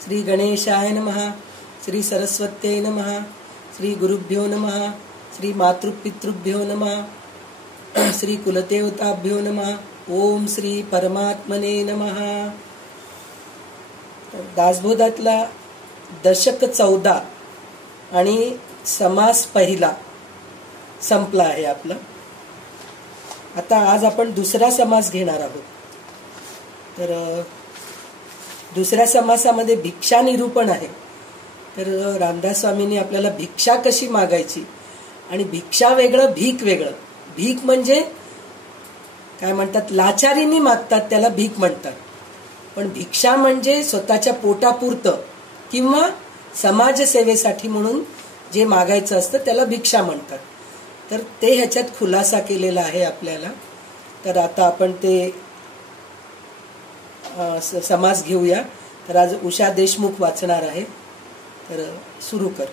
श्री गणेशाय नमः, श्री सरस्वत्यै नमः, श्री गुरुभ्यो नमः, श्री मातृपितृभ्यो नमः, श्री कुलदेवताभ्यो नमः. ओम श्री परमात्मने नमः. दासबोधातला दशक 14 आणि समास पहिला संपला आहे आपला. आता आज आपण दुसरा समास घेणार आहोत. तर दुसऱ्या समासामध्ये भिक्षा निरूपण आहे. तर रामदास स्वामींनी आपल्याला भिक्षा कशी मागायची आणि भिक्षा वेगळं, भीक वेगळं. भीक म्हणजे काय म्हणतात, लाचारीने मागतात त्याला भीक म्हणतात. पण भिक्षा म्हणजे स्वतःच्या पोटापुरतं किंवा समाजसेवेसाठी म्हणून जे मागायचं असतं त्याला भिक्षा म्हणतात. तर ते ह्याच्यात खुलासा केलेला आहे आपल्याला. तर आता आपण ते समास घेऊया. तर आज उषा देशमुख वाचणार आहे. तर सुरू कर.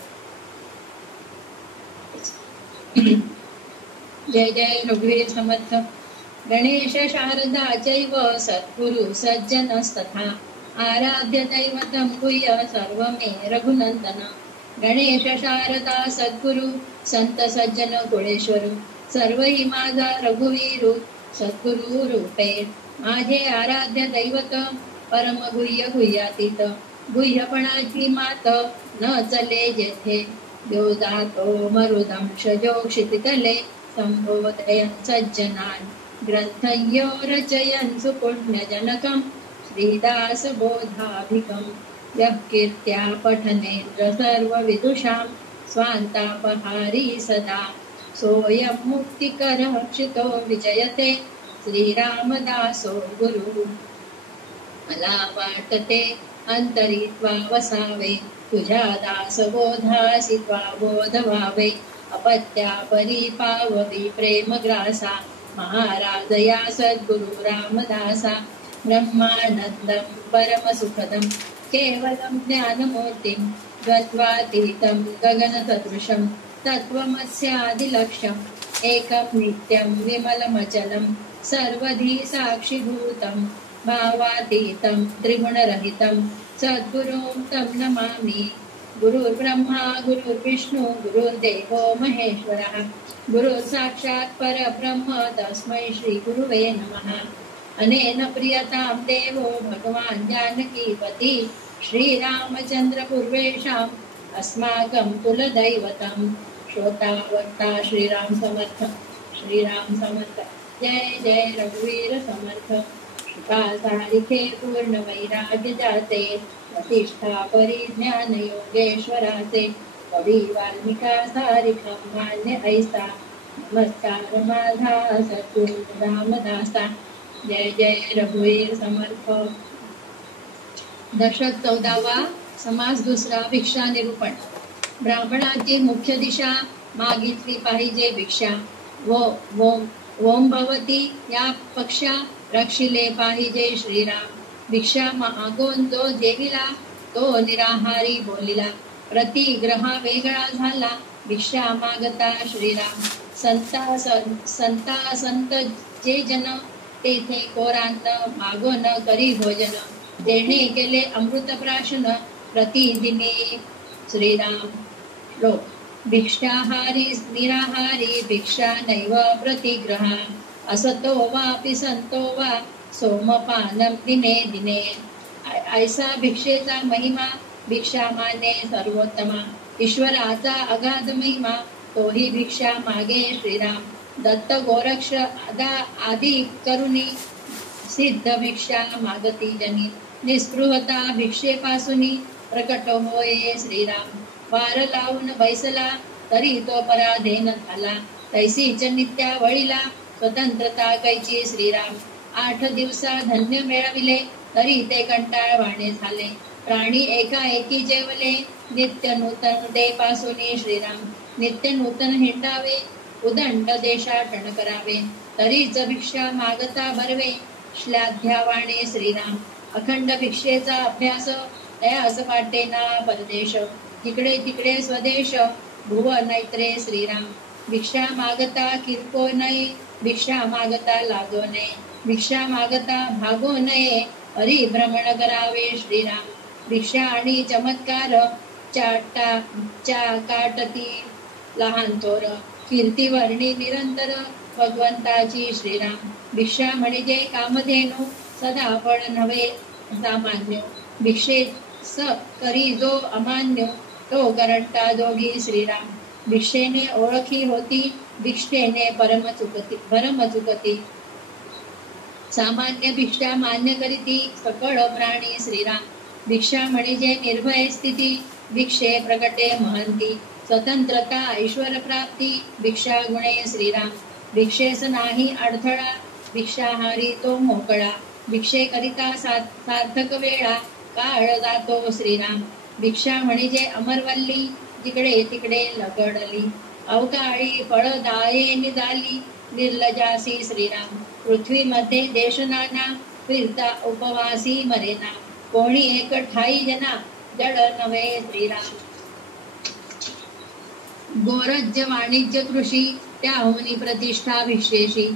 जय जय रघुवीर समर्थ. गणेश शारदा चैव सद्गुरु सज्जनस्तथा आराध्य दैवतं गुह्य सर्व मे रघुनंदन. गणेश शारदा सद्गुरु संत सज्जन कुळेश्वरू सर्व ही माझा रघुवीरू सद्गुरु रूपे. माझे आराध्य दैवत परम गुह्य गुह्यातीत गुह्यपणाची मात न चले जेथे. देव जातो मरुदंश जोक्षितकले संबोधयन् सज्जनान् ग्रंथयो रचयन् सुपुण्यजनकं श्रीदास बोधाभिकं. यः कीर्त्या पठनेन्द्र सर्वविदुषां स्वान्तापहारी सदा सोऽयं मुक्तिकरः क्षितो विजयते श्रीरामदासो गुरुः. मला वाटते अंतरित्वा वसावे तुझ्या दासबोधासी त्वा बोध व्हावे. अपत्या परिपाववी प्रेमग्रासा महाराज या सद्गुरु रामदासा. ब्रह्मानंदं परमसुखदं केवलं ज्ञानमूर्तिं द्वन्द्वातीतं गगनसदृशं तत्त्वमस्यादिलक्ष्यम् एकं नित्यं विमलमचलं सर्वधी साक्षिभूतं भावातीतं त्रिगुणरहितं सद्गुरुं तं नमामि. गुरुर्ब्रह्मा गुरुर्विष्णु गुरुर्देवो महेश्वरः गुरुर्साक्षात् परब्रह्म तस्मै श्री गुरुवे नमः. अनेन प्रियतां देवो भगवान् जानकीपति श्रीरामचन्द्र पूर्वेषाम् अस्माकं कुलदैवतं. श्रोता वक्ता श्रीराम समर्थ. श्रीराम समर्थ. जय जय रघुवीर समर्थ. कृपा सारिखे पूर्ण वैराग्य जाते प्रतिष्ठा परिज्ञान योगेश्वराचे. कवी वाल्मिका सारिखं मान्य ऐसा नमस्कार माझा सद्गुरु रामदासा. जय जय रघुवीर समर्थ. दशक 14वा समास दुसरा भिक्षा निरूपण. ब्राह्मणाची मुख्य दिशा मागितली पाहिजे भिक्षा. ओम भवती या पक्षा रक्षिले पाहिजे श्रीराम. भिक्षा मागून जो देविला तो निराहारी बोलिला. प्रतिग्रह वेगळा झाला भिक्षा मागता श्रीराम. संत जे जन तेथे कोरांत मागोन करी भोजन. देणे केले अमृत प्राशन प्रतिदिनी श्रीराम. लोक भिक्षाहारी निराहारी भिक्षा नैव प्रतिग्रह. असतो वापि संतो वा सोमपानं दिने दिने. ऐसा भिक्षेचा महिमा भिक्षा माने सर्वोत्तमा. ईश्वराचा अगाध महिमा तोही भिक्षा मागे श्रीराम. दत्त गोरक्ष आदी करुणी सिद्ध भिक्षा मागती जनी. निस्पृहता भिक्षेपासूनी प्रकट होये श्रीराम. वार लावून बैसला तरी तो पराधीन झाला. तैसीच नित्या वळीला स्वतंत्रता कैची श्रीराम. 8 दिवसा धन्य मिळविले तरी ते कंटाळवाणे झाले. प्राणी एकाएकी जेवले नित्य नूतन देपासूनी श्रीराम. नित्य नूतन हिंडावे उदंड देशाटन करावे. तरीच भिक्षा मागता बरवे श्लाघ्यावाणे श्रीराम. अखंड भिक्षेचा अभ्यास तयास वाटेना परदेश. तिकडे तिकडे स्वदेश भुव नैत्रे श्रीराम. भिक्षा मागता किरको नये भिक्षा मागता लागो नये. भिक्षा मागता भागो नये हरिभ्रमण करावे श्रीराम. भिक्षा आणि चमत्कार काटती लहान थोर कीर्ती वर्णी निरंतर भगवंताची श्रीराम भिक्षा म्हणजे कामधेनु सदा फळ नव्हे सामान्य भिक्षे स करी जो अमान्य तो करंटा दोघी श्रीराम भिक्षेने ओळखी होती भिक्षेने भरम चुकती सामान्य भिक्षा मान्य करीती सकळ प्राणी श्रीराम भिक्षा म्हणजे निर्भय स्थिती भिक्षे प्रकटे महंती स्वतंत्रता ऐश्वर प्राप्ती भिक्षा गुणे श्रीराम भिक्षेस नाही अडथळा भिक्षाहारी तो मोकळा भिक्षे करिता सार्थक वेळा काळ जातो श्रीराम भिक्षा म्हणजे अमरवल्ली जिकडे तिकडे लगडली अवकाळी फळ दाये निदाली निर्लजासी श्रीराम पृथ्वीमध्ये देश नाना फिरता उपवासी मरेना कोणी एक ठाई जना जड नव्हे श्रीराम गोरज्य वाणिज्य कृषी त्याहुनी प्रतिष्ठा भिक्षेशी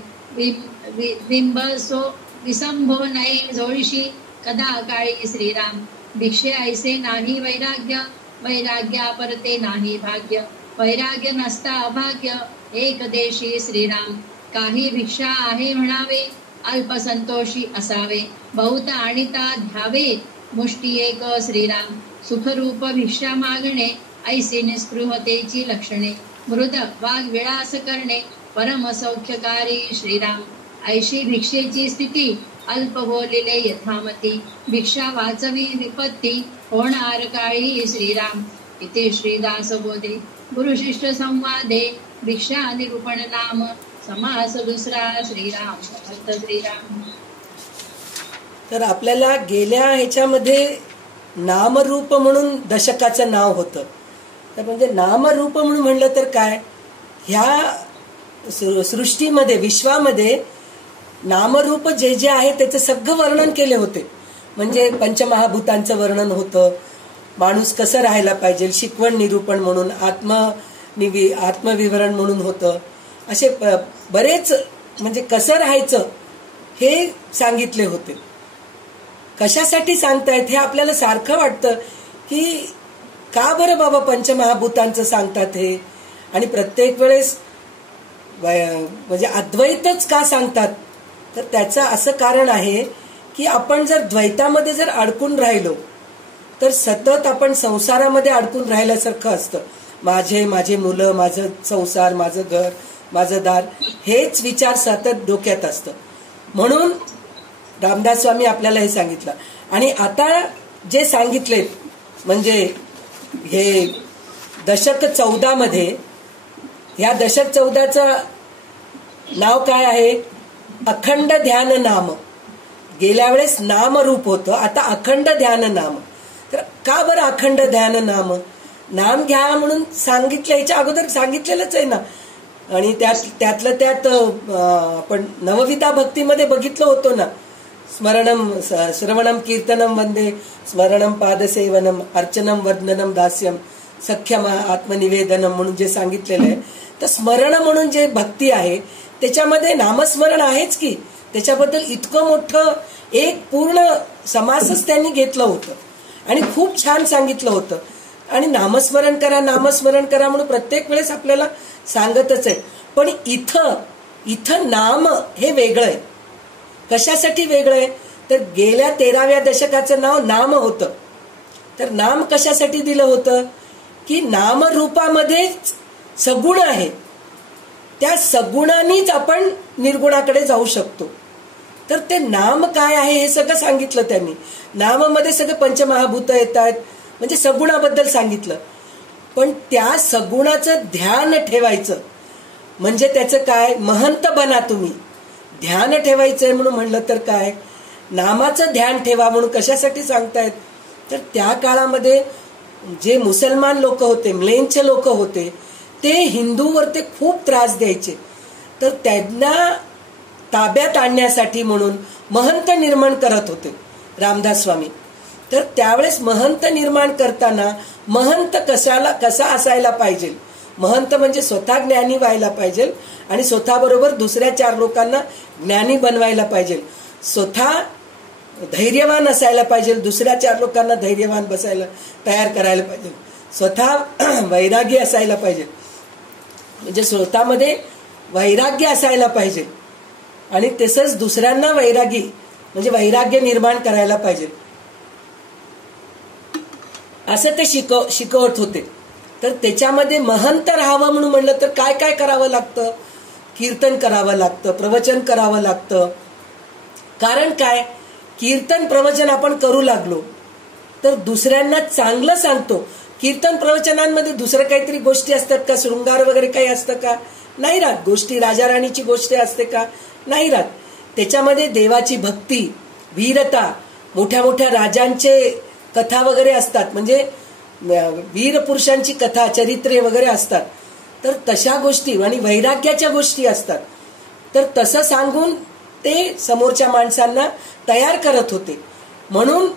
बिंबसो विसंभो नये जोळीशी कदा काळी श्रीराम भिक्षे ऐसे नाही वैराग्य वैराग्या परते नाही भाग्य वैराग्य नसता अभाग्य एक देशी श्रीराम काही भिक्षा आहे म्हणावे अल्पसंतोषी असावे बहुत आणिता ध्यावे मुष्टी एक श्रीराम सुखरूप भिक्षा मागणे ऐसे निस्पृहतेची लक्षणे मृद वाग विळास करणे परम सौख्यकारी श्रीराम ऐशी भिक्षेची स्थिती अल्प बोलिले यथामती भिक्षा वाचवी विपत्ती होणार काळी श्रीराम इथे श्रीदास बोधे गुरुशिष्ट संवादे भिक्षा निरूपण नाम समास दुसरा श्रीराम भक्त श्रीराम. तर आपल्याला गेल्या ह्याच्यामध्ये नामरूप म्हणून दशकाचं नाव होतं. तर म्हणजे नामरूप म्हणून म्हणलं तर काय, ह्या सृष्टीमध्ये विश्वामध्ये नामरूप जे जे आहे त्याचं सगळं वर्णन केले होते. म्हणजे पंचमहाभूतांचं वर्णन होतं, माणूस कसं राहायला पाहिजे, शिकवण निरूपण म्हणून, आत्मविवरण म्हणून होतं. असे बरेच म्हणजे कसं राहायचं हे सांगितले होते. कशासाठी सांगतायत हे आपल्याला सारखं वाटतं की का बरं बाबा पंचमहाभूतांचं सांगतात हे, आणि प्रत्येक वेळेस म्हणजे अद्वैतच का सांगतात. तर त्याचं असं कारण आहे की आपण जर द्वैतामध्ये जर अडकून राहिलो तर सतत आपण संसारामध्ये अडकून राहिल्यासारखं असतं. माझे मुलं, माझं संसार, माझं घर, माझं दार, हेच विचार सतत डोक्यात असतं. म्हणून रामदास स्वामी आपल्याला हे सांगितलं. आणि आता जे सांगितले म्हणजे हे दशक 14 मध्ये, ह्या दशक 14चं नाव काय आहे, अखंड ध्यान नाम. गेल्या वेळेस नाम रूप होतं, आता अखंड ध्यान नाम. तर का बरं अखंड ध्यान नाम, नाम घ्या म्हणून सांगितलं, याच्या अगोदर सांगितलेलंच आहे ना. आणि त्यातलं त्यात आपण नवविधा भक्तीमध्ये बघितलं होतं ना, स्मरणम श्रवणम कीर्तनम वंदे स्मरणम पादसेवनम अर्चनम वंदनम दास्यम सख्यम आत्मनिवेदनम म्हणून जे सांगितलेलं आहे. तर स्मरण म्हणून जे भक्ती आहे त्याच्यामध्ये नामस्मरण आहेच की. त्याच्याबद्दल इतकं मोठं एक पूर्ण समासच त्यांनी घेतलं होतं आणि खूप छान सांगितलं होतं. आणि नामस्मरण करा, नामस्मरण करा म्हणून प्रत्येक वेळेस आपल्याला सांगतच आहे. पण इथं नाम हे वेगळं आहे. कशासाठी वेगळं आहे, तर गेल्या 13व्या दशकाचं नाव नाम होतं. तर नाम कशासाठी दिलं होतं की नामरूपामध्येच सगुण आहे, त्या सगुणानीच आपण निर्गुणाकडे जाऊ शकतो. तर ते नाम काय आहे हे सगळं सांगितलं त्यांनी. नाममध्ये सगळे पंचमहाभूत येतात, म्हणजे सगुणाबद्दल सांगितलं. पण त्या सगुणाचं ध्यान ठेवायचं म्हणजे त्याचं काय, महंत बना तुम्ही. ध्यान ठेवायचंय म्हणून म्हणलं तर काय, नामाचं ध्यान ठेवा म्हणून कशासाठी सांगतायत. तर त्या काळामध्ये जे मुसलमान लोक होते, म्लेंचे लोक होते, ते हिंदूवर ते खूप त्रास द्यायचे. तर त्यांना ताब्यात आणण्यासाठी म्हणून महंत निर्माण करत होते रामदास स्वामी. तर त्यावेळेस महंत निर्माण करताना महंत कसा असायला पाहिजे, महंत म्हणजे स्वतः ज्ञानी व्हायला पाहिजे आणि स्वतःबरोबर दुसऱ्या 4 लोकांना ज्ञानी बनवायला पाहिजे. स्वतः धैर्यवान असायला पाहिजे, दुसऱ्या 4 लोकांना धैर्यवान बसायला तयार करायला पाहिजे, स्वतः वैरागी असायला पाहिजे, म्हणजे स्वतःमध्ये वैराग्य असायला पाहिजे आणि तसंच दुसऱ्यांना वैरागी म्हणजे वैराग्य निर्माण करायला पाहिजे, असं ते शिकवत होते. तर त्याच्यामध्ये महंत राहावं म्हणून म्हणलं तर काय काय करावं लागतं? कीर्तन करावं लागतं, प्रवचन करावं लागतं. कारण काय, कीर्तन प्रवचन आपण करू लागलो तर दुसऱ्यांना चांगलं सांगतो. कीर्तन प्रवचनांमध्ये दुसरं काहीतरी गोष्टी असतात का? शृंगार वगैरे काही असतं का? नाही राहत. गोष्टी राजा राणीची गोष्ट असते का? नाही राहत. त्याच्यामध्ये देवाची भक्ती, वीरता, मोठ्या मोठ्या राजांचे कथा वगैरे असतात, म्हणजे वीर पुरुषांची कथा, चरित्रे वगैरे असतात. तर तशा गोष्टी आणि वैराग्याच्या गोष्टी असतात. तर तसं सांगून ते समोरच्या माणसांना तयार करत होते. म्हणून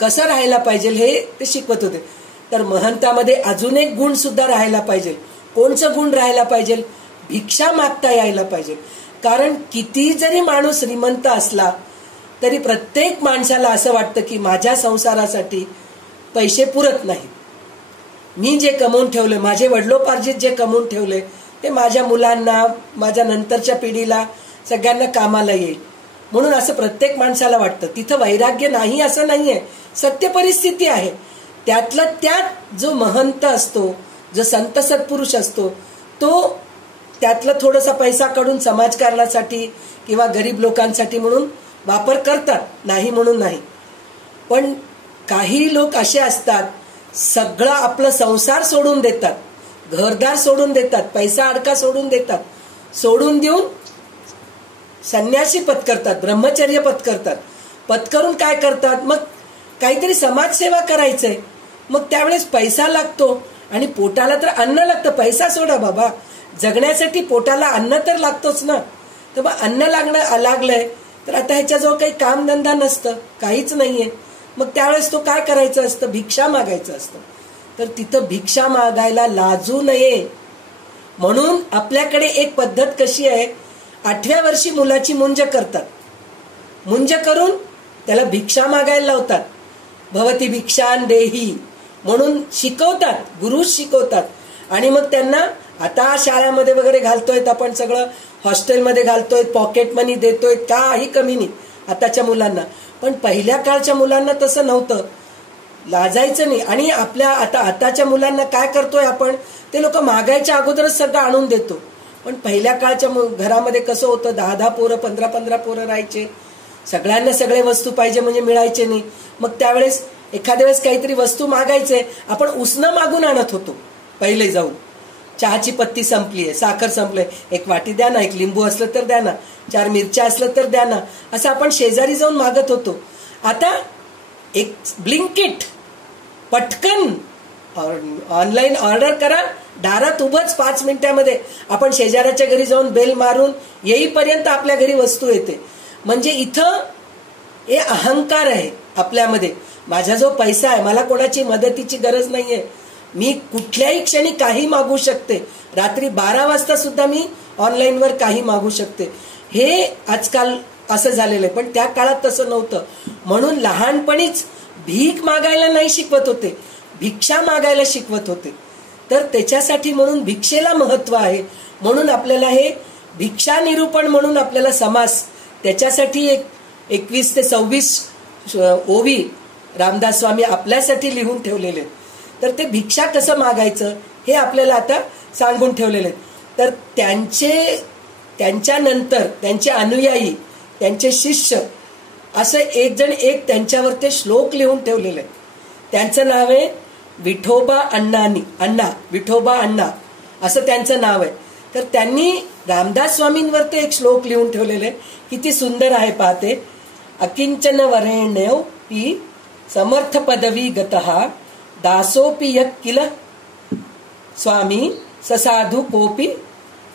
कसं राहायला पाहिजे हे ते शिकवत होते. तर महंतामध्ये अजून एक गुण सुद्धा राहायला पाहिजे. कोणचं गुण राहायला पाहिजे? भिक्षा मागता यायला पाहिजे. कारण किती जरी माणूस श्रीमंत असला तरी प्रत्येक माणसाला असं वाटतं की माझ्या संसारासाठी पैसे पुरत नाहीत. मी जे कमवून ठेवले, माझे वडिलोपार्जित जे कमवून ठेवले ते माझ्या मुलांना, माझ्या नंतरच्या पिढीला सगळ्यांना कामाला येईल, म्हणून असं प्रत्येक माणसाला वाटतं. तिथं वैराग्य नाही असं नाहीये, सत्य परिस्थिती आहे. त्यातला त्यात जो महंत असतो, जो संत सत्पुरुष असतो, तो त्यातला थोडासा पैसा काढून समाजकारणासाठी किंवा गरीब लोकांसाठी म्हणून वापर करतात, नाही म्हणून नाही. पण काही लोक असे असतात, सगळं आपलं संसार सोडून देतात, घरदार सोडून देतात, पैसा अडका सोडून देतात, सोडून देऊन संन्यासी पत्करतात, ब्रह्मचर्य पत्करतात. पत्करून काय करतात? मग काहीतरी समाजसेवा करायचंय, मग त्यावेळेस पैसा लागतो आणि पोटाला तर अन्न लागतं. पैसा सोडा बाबा, जगण्यासाठी पोटाला अन्न तर लागतोच ना. तर मग अन्न लागलंय तर आता ह्याच्याजवळ काही कामधंदा नसतं, काहीच नाहीये. मग त्यावेळेस तो काय करायचं असतं? भिक्षा मागायचं असतं. तर तिथं भिक्षा मागायला लाजू नये म्हणून आपल्याकडे एक पद्धत कशी आहे, 8व्या वर्षी मुलाची मुंज करतात. मुंज करून त्याला भिक्षा मागायला लावतात. भवती भिक्षान देही म्हणून शिकवतात, गुरुच शिकवतात. आणि मग त्यांना आता शाळेमध्ये वगैरे घालतोय आपण, सगळं हॉस्टेलमध्ये घालतोय, पॉकेट मनी देतोय, काही कमी नाही आताच्या मुलांना. पण पहिल्या काळच्या मुलांना तसं नव्हतं, लाजायचं नाही. आणि आपल्या आताच्या मुलांना काय करतोय आपण, ते लोक मागायच्या अगोदरच सगळं आणून देतो. पण पहिल्या काळच्या घरामध्ये कसं होतं, 10-10 पोरं, 15-15 पोरं राहायचे, सगळ्यांना सगळे वस्तू पाहिजे म्हणजे मिळायचे नाही. मग त्यावेळेस एखाद्या वेळेस काहीतरी वस्तू मागायचे, आपण उसनं मागून आणत होतो. पहिले जाऊन चहाची पत्ती संपलीये, साखर संपले, एक वाटी द्या ना, एक लिंबू असलं तर द्या ना, 4 मिरच्या असलं तर द्या ना, असं आपण शेजारी जाऊन मागत होतो. आता एक ब्लिंकिट, पटकन ऑनलाईन ऑर्डर करा, दारात उभंच 5 मिनिटांमध्ये आपण शेजाऱ्याच्या घरी जाऊन बेल मारून येईपर्यंत आपल्या घरी वस्तू येते. म्हणजे इथं हे अहंकार आहे आपल्यामध्ये. माझा जो पैसा आहे, मला कोणाची मदतीची गरज नाहीये, मी कुठल्याही क्षणी काही मागू शकते. रात्री 12 वाजता सुद्धा मी ऑनलाईनवर काही मागू शकते. हे आजकाल असं झालेलं आहे, पण त्या काळात तसं नव्हतं. म्हणून लहानपणीच भीक मागायला नाही शिकवत होते, भिक्षा मागायला शिकवत होते. तर त्याच्यासाठी म्हणून भिक्षेला महत्व आहे. म्हणून आपल्याला हे भिक्षा निरूपण म्हणून आपल्याला समास, त्याच्यासाठी 21 ते 26 ओवी रामदास स्वामी आपल्यासाठी लिहून ठेवलेले. तर ते भिक्षा कसं मागायचं हे आपल्याला आता सांगून ठेवलेले. तर त्यांच्यानंतर त्यांचे अनुयायी, त्यांचे शिष्य, असं एक जण एक त्यांच्यावर ते श्लोक लिहून ठेवलेले. त्यांचं नाव आहे विठोबा अण्णा, विठोबा अण्णा असं त्यांचं नाव आहे. तर त्यांनी रामदास स्वामींवर ते एक श्लोक लिहून ठेवलेले. किती सुंदर आहे पाहते. अकिंचन वरेण्यो पी समर्थ पदवी गतः दासोपि यत् किल स्वामी ससाधू कोपी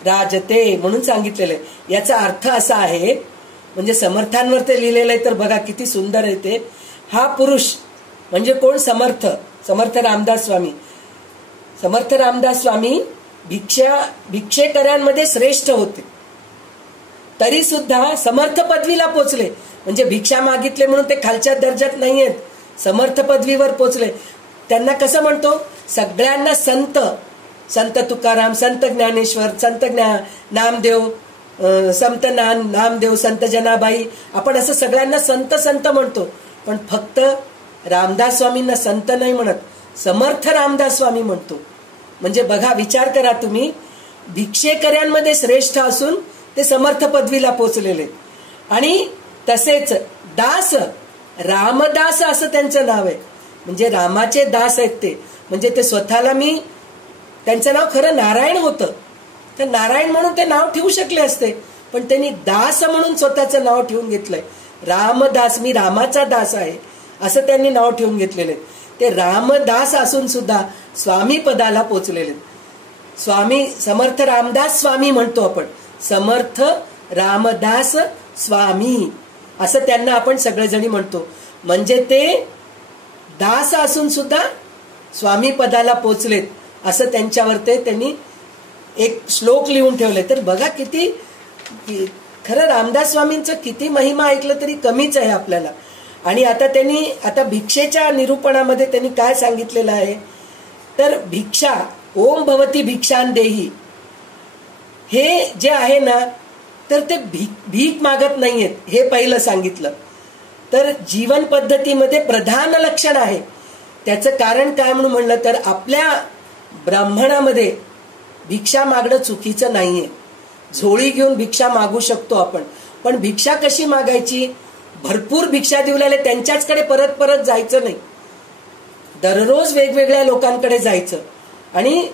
राजते म्हणून सांगितलेलं आहे. याचा अर्थ असा आहे, म्हणजे समर्थांवर ते लिहिलेलं आहे. तर बघा किती सुंदर आहे ते. हा पुरुष म्हणजे कोण? समर्थ रामदास स्वामी. समर्थ रामदास स्वामी भिक्षेकऱ्यांमध्ये श्रेष्ठ होते, तरी सुद्धा समर्थ पदवीला पोचले. म्हणजे भिक्षा मागितले म्हणून ते खालच्या दर्जात नाही आहेत, समर्थ पदवीवर पोचले. त्यांना कसं म्हणतो, सगळ्यांना संत, संत तुकाराम, संत ज्ञानेश्वर, संत नामदेव, संत नामदेव, संत जनाबाई, आपण असं सगळ्यांना संत संत म्हणतो. पण फक्त रामदास स्वामींना संत नाही म्हणत, समर्थ रामदास स्वामी म्हणतो. म्हणजे बघा, विचार करा तुम्ही, भिक्षेकऱ्यांमध्ये श्रेष्ठ असून ते समर्थ पदवीला पोचलेले. आणि तसेच दास, रामदास असं त्यांचं नाव आहे. म्हणजे रामाचे दास आहेत ते. म्हणजे ते स्वतःला, मी त्यांचं नाव खरं नारायण होतं, तर नारायण म्हणून ते नाव ठेवू शकले असते, पण त्यांनी दास म्हणून स्वतःचं नाव ठेवून घेतलंय. रामदास, मी रामाचा दास आहे असं त्यांनी नाव ठेवून घेतलेले. ते रामदास असून सुद्धा स्वामी पदाला पोचलेले. स्वामी समर्थ रामदास स्वामी म्हणतो आपण, समर्थ रामदास स्वामी असं त्यांना आपण सगळेजणी म्हणतो. म्हणजे ते दास असून सुद्धा स्वामी पदाला पोचलेत असं त्यांच्यावर त्यांनी एक श्लोक लिहून ठेवले. तर बघा किती, खरं रामदास स्वामींचं किती महिमा ऐकलं तरी कमीच आहे आपल्याला. आणि आता भिक्षेच्या निरूपणामध्ये त्यांनी काय सांगितलेलं आहे, तर भिक्षा, ओम भवती भिक्षान देही, हे जे आहे ना, तर ते भीक मागत नाहीयेत, हे पहिलं सांगितलं. तर जीवन पद्धतीमध्ये प्रधान लक्षण आहे. त्याचं कारण काय म्हणून म्हणलं, तर आपल्या ब्राह्मणामध्ये भिक्षा मागणं चुकीचं नाहीये. झोळी घेऊन भिक्षा मागू शकतो आपण, पण भिक्षा कशी मागायची, भरपूर भिक्षा देऊ लागले त्यांच्याचकडे परत परत जायचं नाही, दररोज वेगवेगळ्या लोकांकडे जायचं. आणि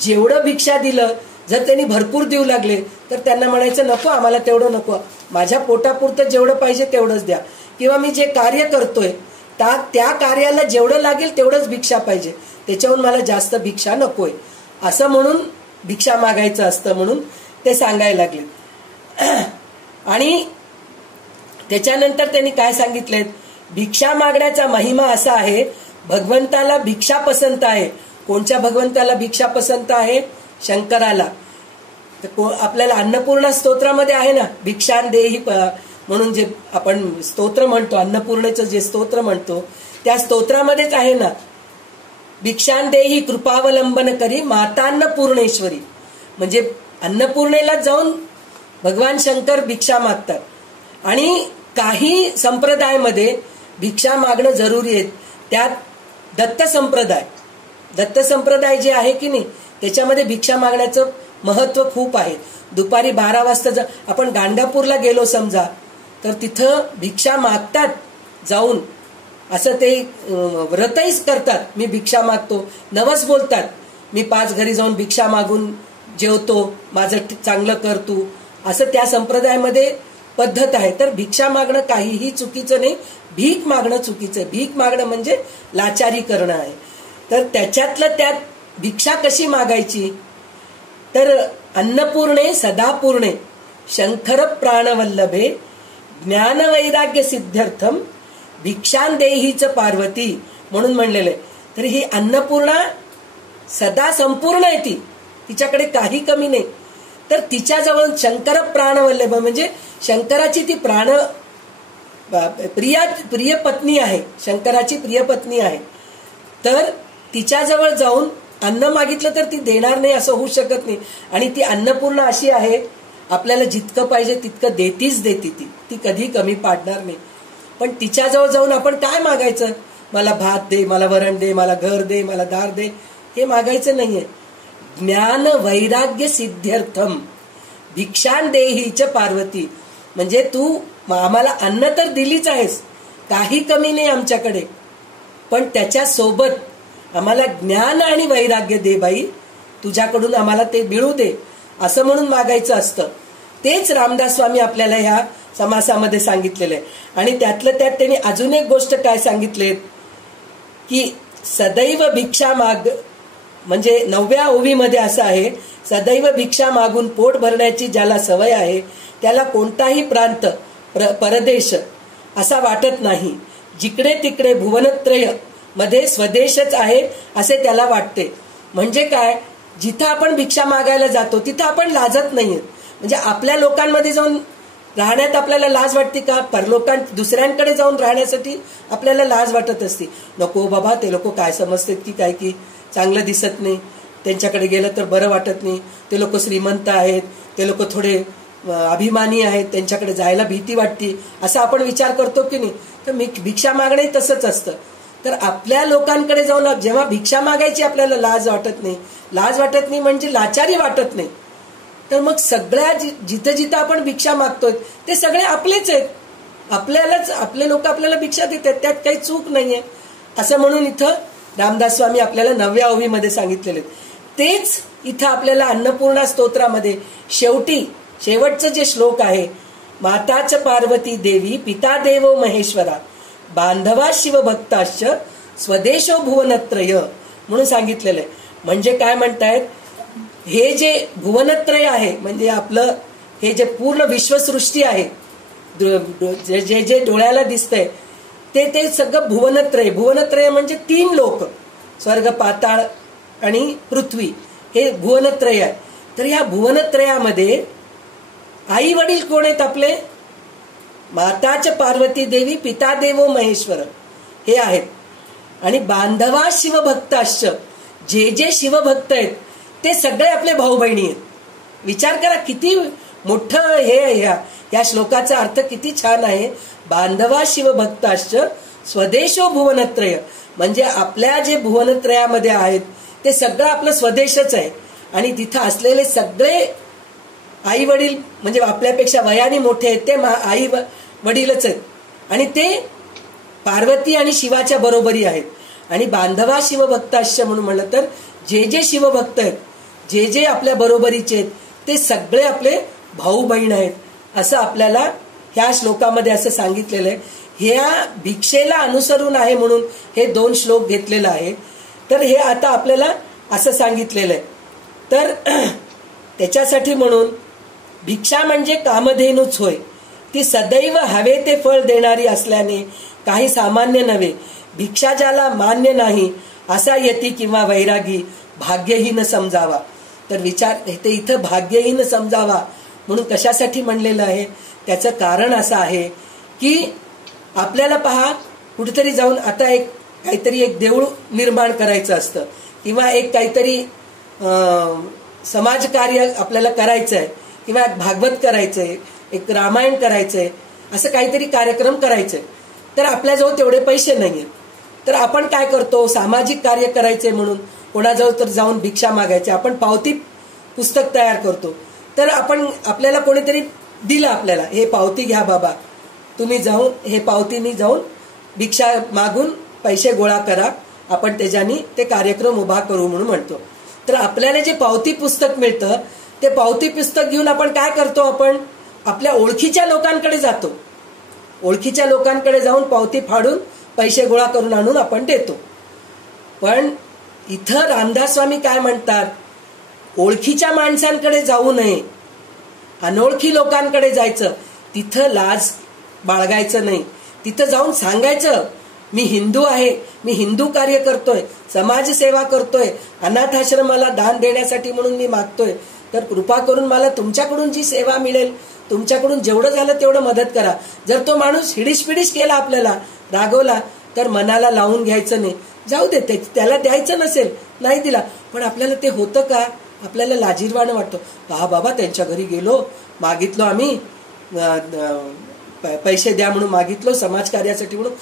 जेवढं भिक्षा दिलं, जर त्यांनी भरपूर देऊ लागले तर त्यांना म्हणायचं, नको आम्हाला तेवढं नको, माझ्या पोटापुरतं जेवढं पाहिजे तेवढंच द्या, किंवा मी जे कार्य करतोय त्या कार्याला जेवढं लागेल तेवढंच भिक्षा पाहिजे, त्याच्याहून मला जास्त भिक्षा नकोय, असं म्हणून भिक्षा मागायचं असतं म्हणून ते सांगायला लागले. आणि त्याच्यानंतर त्यांनी काय सांगितलेत, भिक्षा मागण्याचा महिमा असा आहे, भगवंताला भिक्षा पसंत आहे. कोणत्या भगवंताला भिक्षा पसंत आहे, शंकराला. आपल्याला अन्नपूर्णा स्तोत्रामध्ये आहे ना, भिक्षान देही म्हणून जे आपण स्तोत्र म्हणतो, अन्नपूर्णेचं जे स्तोत्र म्हणतो, त्या स्तोत्रामध्येच आहे ना, भिक्षान देही कृपावलंबन करी मातान्नपूर्णेश्वरी. म्हणजे अन्नपूर्णेला जाऊन भगवान शंकर भिक्षा मागतात. आणि काही संप्रदायामध्ये भिक्षा मागणं जरुरी आहे. त्यात दत्त संप्रदाय जे आहे की नाही, त्याच्यामध्ये भिक्षा मागण्याचं महत्व खूप आहे. दुपारी 12 वाजता आपण गाणगापूरला गेलो समजा, तर तिथं भिक्षा मागतात जाऊन, असं ते व्रतही करतात, मी भिक्षा मागतो, नवस बोलतात, मी 5 घरी जाऊन भिक्षा मागून जेवतो, माझं चांगलं कर तू, असं त्या संप्रदायामध्ये पद्धत आहे. तर भिक्षा मागणं काहीही चुकीचं नाही, भीक मागणं चुकीचं आहे. भीक मागणं म्हणजे लाचारी करणं आहे. तर त्याच्यातलं त्यात भिक्षा कशी मागायची, तर अन्नपूर्णे सदापूर्णे शंकर प्राणवल्लभे ज्ञान वैराग्य सिद्ध्यर्थम भिक्षान देहीच पार्वती म्हणून म्हणलेलं आहे. तर ही अन्नपूर्णा सदा संपूर्ण आहे, तिच्याकडे काही कमी नाही. तर तिच्याजवळ शंकर प्राणवल्लभ म्हणजे शंकराची ती प्रिय पत्नी आहे, शंकराची प्रिय पत्नी आहे. तर तिच्याजवळ जाऊन अन्न मागितलं तर ती देणार नाही असं होऊ शकत नाही. आणि ती अन्नपूर्णा अशी आहे, आपल्याला जितकं पाहिजे तितकं देतीच देते, ती कधी कमी पाडणार नाही. पण तिच्याजवळ जाऊन आपण काय मागायचं, मला भात दे, मला वरण दे, मला घर दे, मला दार दे, हे मागायचं नाहीये. ज्ञान वैराग्य सिद्ध्यर्थम भिक्षान देहीच पार्वती. म्हणजे तू आम्हाला अन्न तर दिलीच आहेस, काही कमी नाही आमच्याकडे, पण त्याच्या सोबत आम्हाला ज्ञान आणि वैराग्य दे बाई, तुझ्याकडून आम्हाला ते मिळू दे, असं म्हणून मागायचं असतं. तेच रामदास स्वामी आपल्याला ह्या समासामध्ये सांगितलेलं आहे. आणि त्यातलं त्यात त्यांनी अजून एक गोष्ट काय सांगितले, की सदैव भिक्षा माग, म्हणजे 9व्या ओवीमध्ये असं आहे, सदैव भिक्षा मागून पोट भरण्याची ज्याला सवय आहे त्याला कोणताही प्रांत परदेश असा वाटत नाही. जिकडे तिकडे भुवनत्रय मध्ये स्वदेशच आहे असे त्याला वाटते. म्हणजे काय, जिथं आपण भिक्षा मागायला जातो तिथं आपण लाजत नाहीये. म्हणजे आपल्या लोकांमध्ये जाऊन राहण्यात आपल्याला लाज वाटते का? दुसऱ्यांकडे जाऊन राहण्यासाठी आपल्याला लाज वाटत असते. नको बाबा, ते लोक काय समजतात की काय, की चांगलं दिसत नाही, त्यांच्याकडे गेलं तर बरं वाटत नाही, ते लोक श्रीमंत आहेत, ते लोक थोडे अभिमानी आहेत, त्यांच्याकडे जायला भीती वाटते, असा आपण विचार करतो की नाही. तर भिक्षा मागणे तसंच असतं. तर आपल्या लोकांकडे जाऊन जेव्हा भिक्षा मागायची आपल्याला लाज वाटत नाही म्हणजे लाचारी वाटत नाही, तर मग सगळ्या जिथं जिथं आपण भिक्षा मागतोय ते सगळे आपलेच आहेत. आपले लोक आपल्याला भिक्षा देतात, त्यात काही चूक नाहीये असं म्हणून इथं रामदास स्वामी आपल्याला 9व्या ओवीमध्ये सांगितलेले. तेच इथं आपल्याला अन्नपूर्णा स्तोत्रामध्ये शेवटचं जे श्लोक आहे, माताच पार्वती देवी पिता देवो महेश्वरा बांधवा शिवभक्ताश्च स्वदेशो भुवनत्रय म्हणून सांगितलेलं आहे. म्हणजे काय म्हणतायत, हे जे भुवनत्रय आहे म्हणजे आपलं हे जे पूर्ण विश्वसृष्टी आहे, जे जे डोळ्याला दिसतंय ते सगळं भुवनत्रय म्हणजे 3 लोक, स्वर्ग पाताळ आणि पृथ्वी, हे भुवनत्रय आहे. तर ह्या भुवनत्रयामध्ये आई वडील कोण आहेत आपले? माताच पार्वती देवी पिता देवो महेश्वर हे आहेत. आणि बांधवा शिवभक्ताश्च, जे जे शिवभक्त आहेत ते सगळे आपले भाऊ बहिणी आहेत. विचार करा किती मोठं हे या श्लोकाचा अर्थ किती छान आहे. बांधवा शिवभक्ताश्च स्वदेशो भुवनत्रय, म्हणजे आपल्या जे भुवनत्रयामध्ये आहेत ते सगळं आपलं स्वदेशच आहे. आणि तिथं असलेले सगळे आई वडील म्हणजे आपल्यापेक्षा वयाने मोठे आहेत ते आई वडीलच आहेत. आणि ते पार्वती आणि शिवाच्या बरोबरी आहेत. आणि बांधवा शिवभक्ताश्च म्हणून म्हणलं तर जे जे शिवभक्त आहेत, जे जे आपल्या बरोबरीचे आहेत ते सगळे आपले भाऊ बहीण आहेत, असं आपल्याला ह्या श्लोकामध्ये असं सांगितलेलं आहे. ह्या भिक्षेला अनुसरून आहे म्हणून हे 2 श्लोक घेतलेलं आहे. तर हे आता आपल्याला असं सांगितलेलं आहे. तर त्याच्यासाठी म्हणून भिक्षा म्हणजे कामधेनूच होय, ती सदैव हवे ते फळ देणारी असल्याने काही सामान्य नव्हे. भिक्षा ज्याला मान्य नाही असा यती किंवा वैरागी भाग्यहीन समजावा. तर विचार ते इथं भाग्यहीन समजावा म्हणून कशासाठी म्हणलेलं आहे, त्याचं कारण असं आहे की आपल्याला पहा कुठेतरी जाऊन आता काहीतरी एक देऊळ निर्माण करायचं असतं किंवा एक काहीतरी समाजकार्य आपल्याला करायचं आहे किंवा भागवत करायचंय, एक रामायण करायचंय, असं काहीतरी कार्यक्रम करायचंय. तर आपल्याजवळ तेवढे पैसे नाहीये. तर आपण काय करतो, सामाजिक कार्य करायचे म्हणून कोणाजवळ तर जाऊन भिक्षा मागायचे. आपण पावती पुस्तक तयार करतो. तर आपल्याला कोणीतरी दिलं, आपल्याला हे पावती घ्या बाबा, तुम्ही जाऊन हे पावतीनी जाऊन भिक्षा मागून पैसे गोळा करा, आपण त्याच्यानी ते कार्यक्रम उभा करू म्हणून म्हणतो. तर आपल्याला जे पावती पुस्तक मिळतं ते पावती पुस्तक घेऊन आपण काय करतो, आपण आपल्या ओळखीच्या लोकांकडे जातो. ओळखीच्या लोकांकडे जाऊन पावती फाडून पैसे गोळा करून आणून आपण देतो. पण इथं रामदास स्वामी काय म्हणतात, ओळखीच्या माणसांकडे जाऊ नये, अनोळखी लोकांकडे जायचं. तिथं लाज बाळगायचं नाही. तिथं जाऊन सांगायचं, मी हिंदू आहे, मी हिंदू कार्य करतोय, समाजसेवा करतोय, अनाथाश्रमाला दान देण्यासाठी म्हणून मी मागतोय, तर कृपा करून मला तुमच्याकडून जी सेवा मिळेल, तुमच्याकडून जेवढं झालं तेवढं मदत करा. जर तो माणूस हिडीस केला, आपल्याला रागवला, तर मनाला लावून घ्यायचं नाही. जाऊ दे, त्याला द्यायचं नसेल नाही दिला, पण आपल्याला ते होतं का, आपल्याला लाजिरवाणं वाटतं. पहा बाबा, त्यांच्या घरी गेलो, मागितलो आम्ही पैसे द्या म्हणून मागितलो समाजकार्यासाठी म्हणून,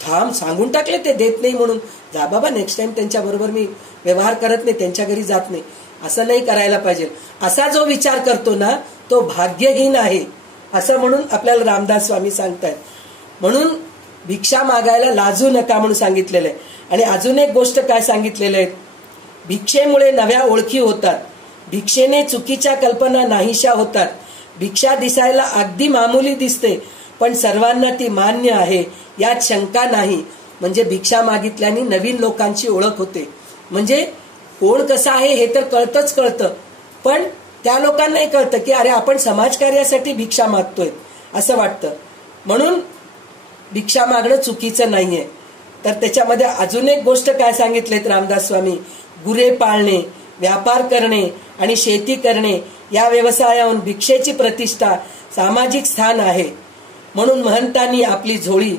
ठाम सांगून टाकले ते देत नाही म्हणून. जा बाबा, नेक्स्ट टाइम त्यांच्या बरोबर मी व्यवहार करत नाही, त्यांच्या घरी जात नाही. असं नाही करायला पाहिजे. असा जो विचार करतो ना तो भाग्यहीन आहे, असं म्हणून आपल्याला रामदास स्वामी सांगतायत. म्हणून भिक्षा मागायला लाजू नका म्हणून सांगितलेलं आहे. आणि अजून एक गोष्ट काय सांगितलेलं आहे, भिक्षेमुळे नव्या ओळखी होतात, भिक्षेने चुकीच्या कल्पना नाहीशा होतात. भिक्षा दिसायला अगदी मामूली दिसते, पण सर्वांना ती मान्य आहे यात शंका नाही. म्हणजे भिक्षा मागितल्याने नवीन लोकांची ओळख होते. म्हणजे कोण कसं आहे हे तर कळतं, पण त्या लोकांनाही कळतं की अरे आपण समाजकार्यासाठी भिक्षा मागतोय असं वाटतं. म्हणून भिक्षा मागणं चुकीचं नाहीये. तर त्याच्यामध्ये अजून एक गोष्ट काय सांगितलेत रामदास स्वामी, गुरे पाळणे, व्यापार करणे आणि शेती करणे या व्यवसायाहून भिक्षेची प्रतिष्ठा सामाजिक स्थान आहे. म्हणून महंतांनी आपली झोळी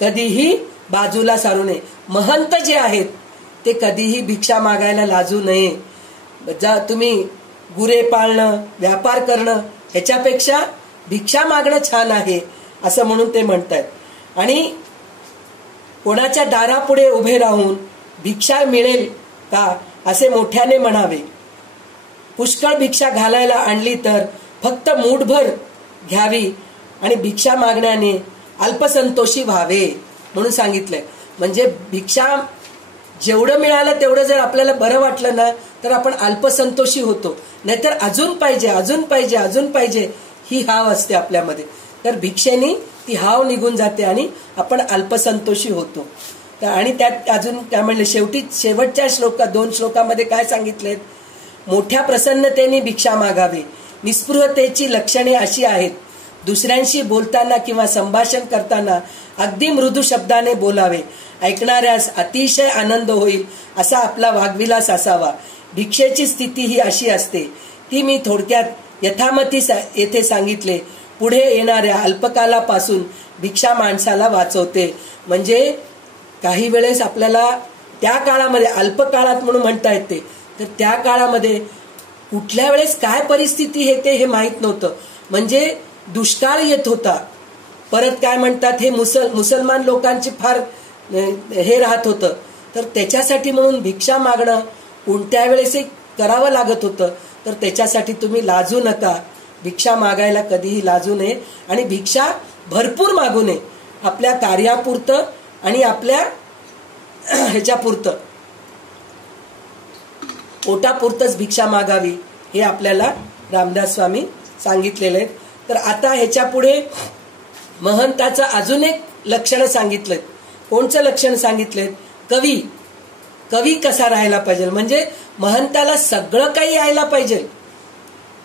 कधीही बाजूला सारू नये. महंत जे आहेत ते कधीही भिक्षा मागायला लाजू नये. तुम्ही गुरे पाळणं, व्यापार करणं ह्याच्यापेक्षा भिक्षा मागणं छान आहे असं म्हणून ते म्हणतात. आणि कोणाच्या दारापुढे उभे राहून भिक्षा मिळेल का असे मोठ्याने म्हणावे. पुष्कळ भिक्षा घालायला आणली तर फक्त मूठभर घ्यावी आणि भिक्षा मागण्याने अल्पसंतोषी व्हावे म्हणून सांगितलंय. म्हणजे भिक्षा जेवढं मिळालं तेवढं जर आपल्याला बरं वाटलं ना तर आपण अल्पसंतोषी होतो. नाहीतर अजून पाहिजे, अजून पाहिजे, अजून पाहिजे ही हाव असते आपल्यामध्ये. तर भिक्षेने ती हाव निघून जाते आणि आपण अल्पसंतोषी होतो. आणि त्यात अजून काय म्हणले, शेवटच्या श्लोकात 2 श्लोकामध्ये काय सांगितलेत, मोठ्या प्रसन्नतेने भिक्षा मागावी. निस्पृहतेची लक्षणे अशी आहेत, दुसऱ्यांशी बोलताना किंवा संभाषण करताना अगदी मृदू शब्दाने बोलावे. ऐकणाऱ्यास अतिशय आनंद होईल असा आपला वागविलास असावा. भिक्षेची स्थिती ही अशी असते, ती मी थोडक्यात यथामती येथे सांगितले. पुढे येणाऱ्या अल्पकालापासून भिक्षा माणसाला वाचवते. म्हणजे काही वेळेस आपल्याला त्या काळामध्ये, अल्पकाळात म्हणून म्हणता येते, तर त्या काळामध्ये कुठल्या वेळेस काय परिस्थिती येते हे माहीत नव्हतं. म्हणजे दुष्काळ येत होता. परत काय म्हणतात, हे मुसलमान लोकांची फार हे राहत होतं. तर त्याच्यासाठी म्हणून भिक्षा मागणं कोणत्या वेळेस करावं लागत होतं. तर त्याच्यासाठी तुम्ही लाजू नका. भिक्षा मागायला कधीही लाजू नये आणि भिक्षा भरपूर मागू नये. आपल्या कार्यापुरतं आणि आपल्या ह्याच्यापुरतं, पोटापुरतंच भिक्षा मागावी हे आपल्याला रामदास स्वामी सांगितलेलं आहे. तर आता ह्याच्या पुढे महंताचं अजून एक लक्षण सांगितलं. कोणचं लक्षण सांगितलंय, कवी कसा राहायला पाहिजे. म्हणजे महंताला सगळं काही यायला पाहिजे.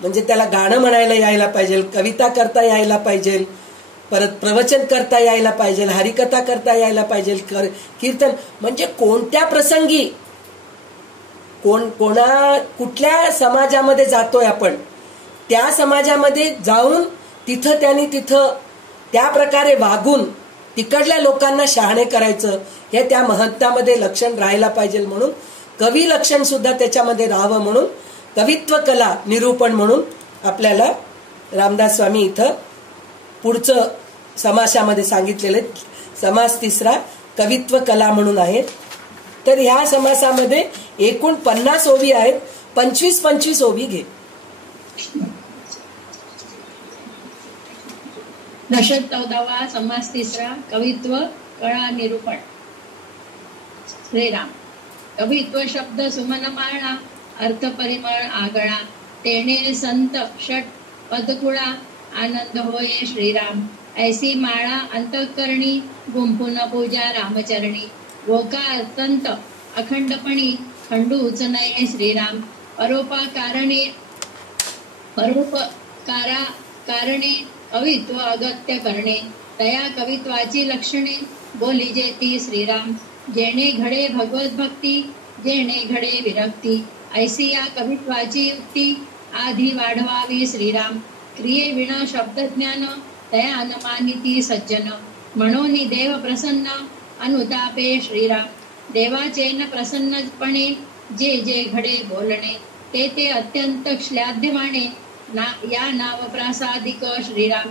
म्हणजे त्याला गाणं म्हणायला यायला पाहिजे, कविता करता यायला पाहिजे, परत प्रवचन करता यायला पाहिजे, हरिकथा करता यायला पाहिजे, कीर्तन. म्हणजे कोणत्या प्रसंगी कुठल्या समाजामध्ये जातोय आपण, त्या समाजामध्ये जाऊन तिथं त्या प्रकारे वागून तिकडल्या लोकांना शहाणे करायचं, हे त्या महंतामध्ये लक्षण राहायला पाहिजे. म्हणून कवी लक्षण सुद्धा त्याच्यामध्ये राहावं म्हणून कवित्व कला निरूपण म्हणून आपल्याला रामदास स्वामी इथं पुढचं समासामध्ये सांगितलेले. समास 3 कवित्व कला म्हणून आहे. तर ह्या समासामध्ये एकूण 50 ओवी आहेत. 25 ओवी घे. दशक 14वा समास 3 कवित्व कळा निरूपण. श्रीराम. कवित्व शब्द सुमन माळा, अर्थ परिमळ आगळा, तेणे संत षट पदकुळा, आनंद होये श्रीराम. ऐसी माळा अंतःकरणी, गुंफून पूजा रामचरणी. वोका अत्यंत अखंडपणी, खंडूच नये श्रीराम. परोपकारणे कवित्व अगत्य करणे, तया कवित्वाची लक्षणे बोलीजे ती श्रीराम. जेणे घडे भगवत भक्ती, जेणे घडे विरक्ती, ऐसी या कवित्वाची युक्ती आधी वाढवावी श्रीराम. क्रिये विना शब्दज्ञान, तया अनुमानिती सज्जन. म्हणून देव प्रसन्न अनुतापे श्रीराम. देवाचे न प्रसन्नपणे जे जे घडे बोलणे, ते अत्यंत श्लाघ्यमाने या नाव प्रासादिक श्रीराम.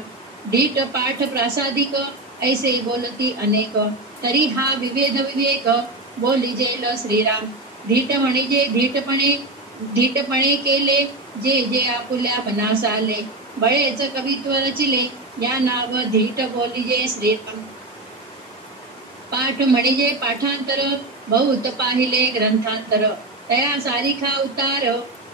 धीट पाठ प्रासादिक, ऐसे बोलती अनेक, तरी हा विवेद विवेक बोलिजेल श्रीराम. धीट म्हणजे धीटपणे केले जे जे आपुल्या मनास आले, बळेच कवित्व रचिले या नाव धीट बोलिजे श्रीराम. पाठ म्हणजे पाठांतर, बहुत पाहिले ग्रंथांतर, तया सारिखा उतार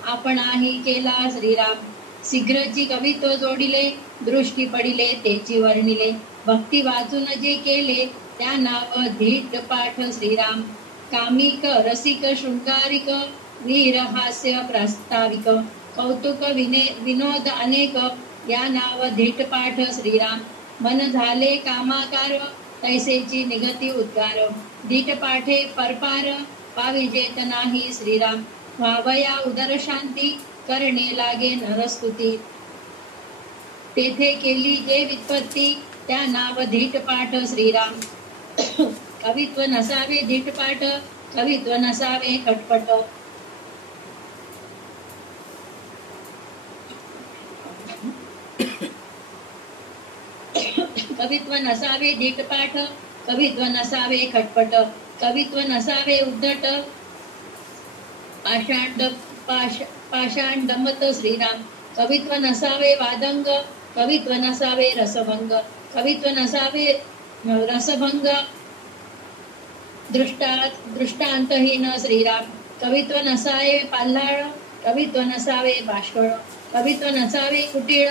आपणाही केला श्रीराम. शीघ्रची कवित्व जोडिले, दृष्टी पडिले तेची वर्णिले, भक्ती वाचून जे केले त्या नाव धीट पाठ श्रीराम. कामिक रसिक शृंगारिक, वीर हास्य प्रास्ताविक, कौतुक विनोद अनेक या नाव धीट पाठ श्रीराम. मन झाले कामाकार, तैसेची निगती उद्गार, धीट पाठे परपार पाविजेत नाही श्रीराम. व्हावया उदर शांती, करणे लागे नरस्तुती. तेथे केली जे वित्पत्ती त्या नाव धीट पाठ श्रीराम. कवित्व नसावे धीट पाठ, कवित्व नसावे खटपट. कवित्व नसावे धीट पाठ, कवित्व नसावे खटपट. कवित्व नसावे उद्धट, पाषाण दमत श्रीराम. कवित्व नसावे वादंग, कवित्व नसावे रसभंग. कवित्व नसावे रसभंग, दृष्टांतहीन श्रीराम. कवित्व नसावे पाल्हाळ, कवित्व नसावे बाष्कळ. कवित्व नसावे कुटीळ,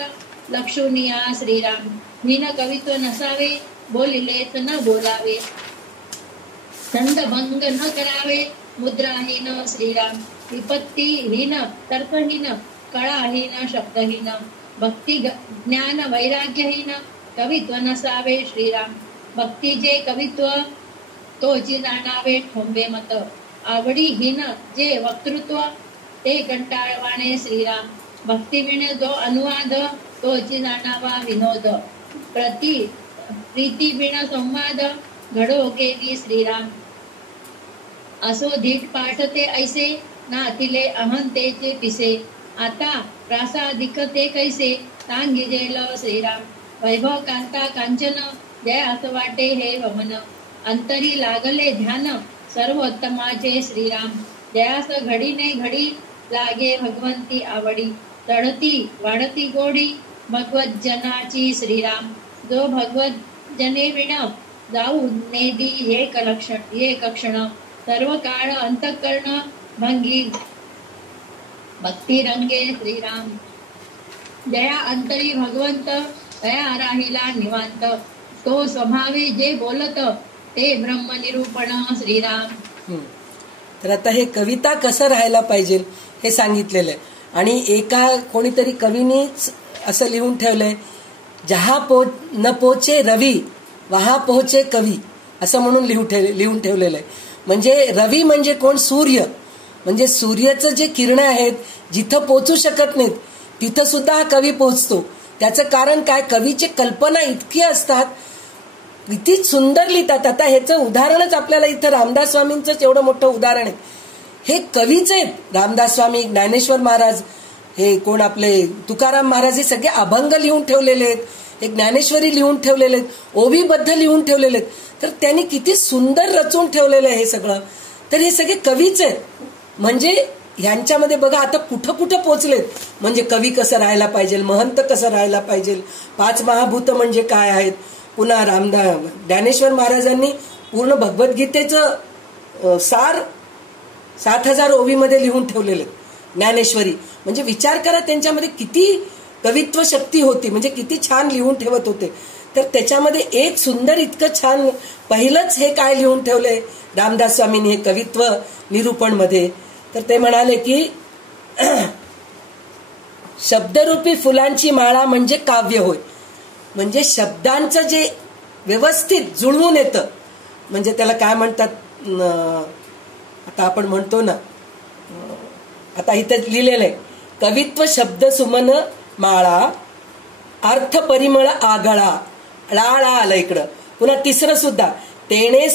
लक्षणीया श्रीराम. हीन कवित्व नसावे, बोलिलेत न बोलावे. छंदभंग न करावे, मुद्राहीन श्रीराम. विपत्तीहीन, तर्कहीन, कळाहीन, शब्दहीन. भक्ती ज्ञान वैराग्यहीन, कवित्व नसावे श्रीराम. भक्ती जे कवित्व, तोची जाणावे ठोंबे मत. आवडीहीन जे वक्तृत्व, ते कंटाळवाणे श्रीराम. भक्तिविण जो अनुवाद, तोची जाणावा विनोद. प्रीतीविण संवाद, घडो केली श्रीराम. असो धीट पाठ ते ऐसे, नातिले अहंतेचे पिसे. आता प्रासादिक ते कैसे, सांगिजेल श्रीराम. वैभव कांता कांचन, जयास वाटे हे वमन. अंतरी लागले ध्यान, सर्वोत्तमाचे श्रीराम. जयास घडीने घडी, लागे भगवंती आवडी. चढती वाढती गोडी, भगवत जनाची श्रीराम. जो भगवत जने विण, जाऊ नेदी एक क्षण. सर्व काळ अंतःकरण भंगी, भक्ती रंगे श्रीराम. जया अंतरी भगवंत, तया राहिला निवांत. तो स्वभावी जे बोलत, ते ब्रह्म निरूपण श्रीराम. तर आता हे कविता कसं राहायला पाहिजे हे सांगितलेलं आहे. आणि एका कोणीतरी कवीनीच असं लिहून ठेवलंय, जहा न पोचे रवी, वहा पोहोचे कवी, असं म्हणून लिहून ठेवलेलं आहे. म्हणजे रवी म्हणजे कोण? सूर्य. म्हणजे सूर्याचं जे किरण आहेत, जिथं पोचू शकत नाहीत तिथं सुद्धा हा कवी पोचतो. त्याचं कारण काय? कवीची कल्पना इतकी असतात, किती सुंदर लिहितात. आता ह्याचं उदाहरणच आपल्याला इथं रामदास स्वामींचंच एवढं मोठं उदाहरण आहे. हे कवीच आहेत. रामदास स्वामी, ज्ञानेश्वर महाराज, हे कोण आपले तुकाराम महाराज, हे सगळे अभंग लिहून ठेवलेले आहेत. हे ज्ञानेश्वरी लिहून ठेवलेले आहेत, ओवीबद्ध लिहून ठेवलेले आहेत. तर त्यांनी किती सुंदर रचून ठेवलेलं आहे हे सगळं. तर हे सगळे कवीच आहेत. म्हणजे ह्यांच्यामध्ये बघा आता कुठं कुठं पोचलेत. म्हणजे कवी कसं राहायला पाहिजे, महंत कसं राहायला पाहिजे, 5 महाभूत म्हणजे काय आहेत. पुन्हा ज्ञानेश्वर महाराजांनी पूर्ण भगवद्गीतेचं सार 7000 ओवीमध्ये लिहून ठेवलेले ज्ञानेश्वरी. म्हणजे विचार करा त्यांच्यामध्ये किती कवित्व शक्ती होती, म्हणजे किती छान लिहून ठेवत होते. तर त्याच्यामध्ये एक सुंदर इतकं छान पहिलंच हे काय लिहून ठेवलंय रामदास स्वामींनी हे कवित्व निरूपण मध्ये. तर ते म्हणाले की शब्दरूपी फुलांची माळा म्हणजे काव्य होय. म्हणजे शब्दांचं जे व्यवस्थित जुळवून येतं, म्हणजे त्याला काय म्हणतात, आता आपण म्हणतो ना, आता इथे लिहिलेलं आहे, कवित्व शब्द सुमन माळा, अर्थ परिमळ आगळा, ळा आलं इकडं. पुन्हा तिसरं सुद्धा, तेणे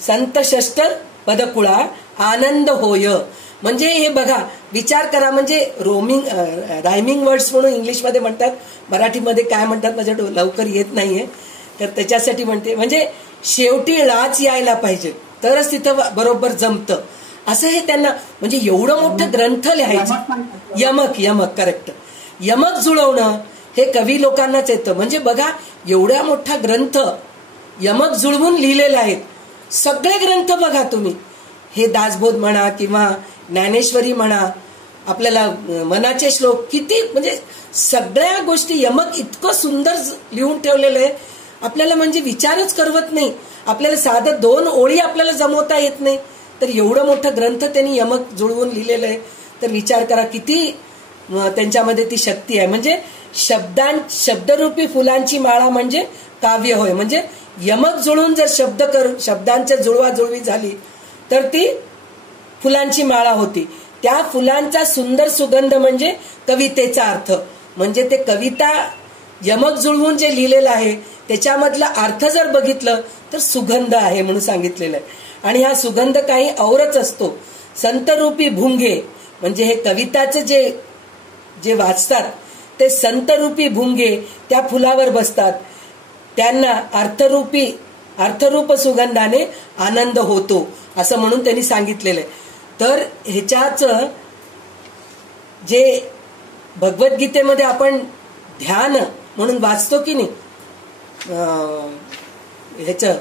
संतष्ट पदकुळा आनंद होय. म्हणजे हे बघा, विचार करा, म्हणजे रायमिंग वर्ड्स म्हणून इंग्लिशमध्ये म्हणतात, मराठीमध्ये काय म्हणतात माझ्या लवकर येत नाहीये, तर त्याच्यासाठी म्हणते. म्हणजे शेवटी ळाच यायला पाहिजे, तरच तिथं बरोबर जमतं असं हे त्यांना. म्हणजे एवढं मोठं ग्रंथ लिहायचं, यमक करेक्ट, यमक जुळवणं हे कवी लोकांनाच येतं. म्हणजे बघा, एवढ्या मोठा ग्रंथ यमक जुळवून लिहिलेला आहे. सगळे ग्रंथ बघा तुम्ही, हे दासबोध म्हणा किंवा ज्ञानेश्वरी म्हणा, आपल्याला मनाचे श्लोक, किती म्हणजे सगळ्या गोष्टी यमक इतकं सुंदर लिहून ठेवलेलं आहे. आपल्याला म्हणजे विचारच करवत नाही. आपल्याला साधं 2 ओळी आपल्याला जमवता येत नाही, तर एवढं मोठं ग्रंथ त्यांनी यमक जुळवून लिहिलेलं आहे. तर विचार करा किती त्यांच्यामध्ये ती शक्ती आहे. म्हणजे शब्दरूपी फुलांची माळा म्हणजे काव्य होय. म्हणजे यमक जुळून जर शब्दांच्या जुळवाजुळवी झाली तर ती फुलांची माळा होती. त्या फुलांचा सुंदर सुगंध म्हणजे कवितेचा अर्थ. म्हणजे ते कविता यमक जुळवून जे लिहिलेलं आहे त्याच्यामधला अर्थ जर बघितलं तर सुगंध आहे म्हणून सांगितलेलं आहे. आणि हा सुगंध काही औरच असतो. संतरूपी भुंगे म्हणजे हे कविताचं जे वाचतात ते संतरूपी भुंगे त्या फुलावर बसतात, त्यांना अर्थरूप सुगंधाने आनंद होतो असं म्हणून त्यांनी सांगितलेलं आहे. तर ह्याच्याच जे भगवद्गीतेमध्ये आपण ध्यान म्हणून वाचतो की नाही, ह्याचं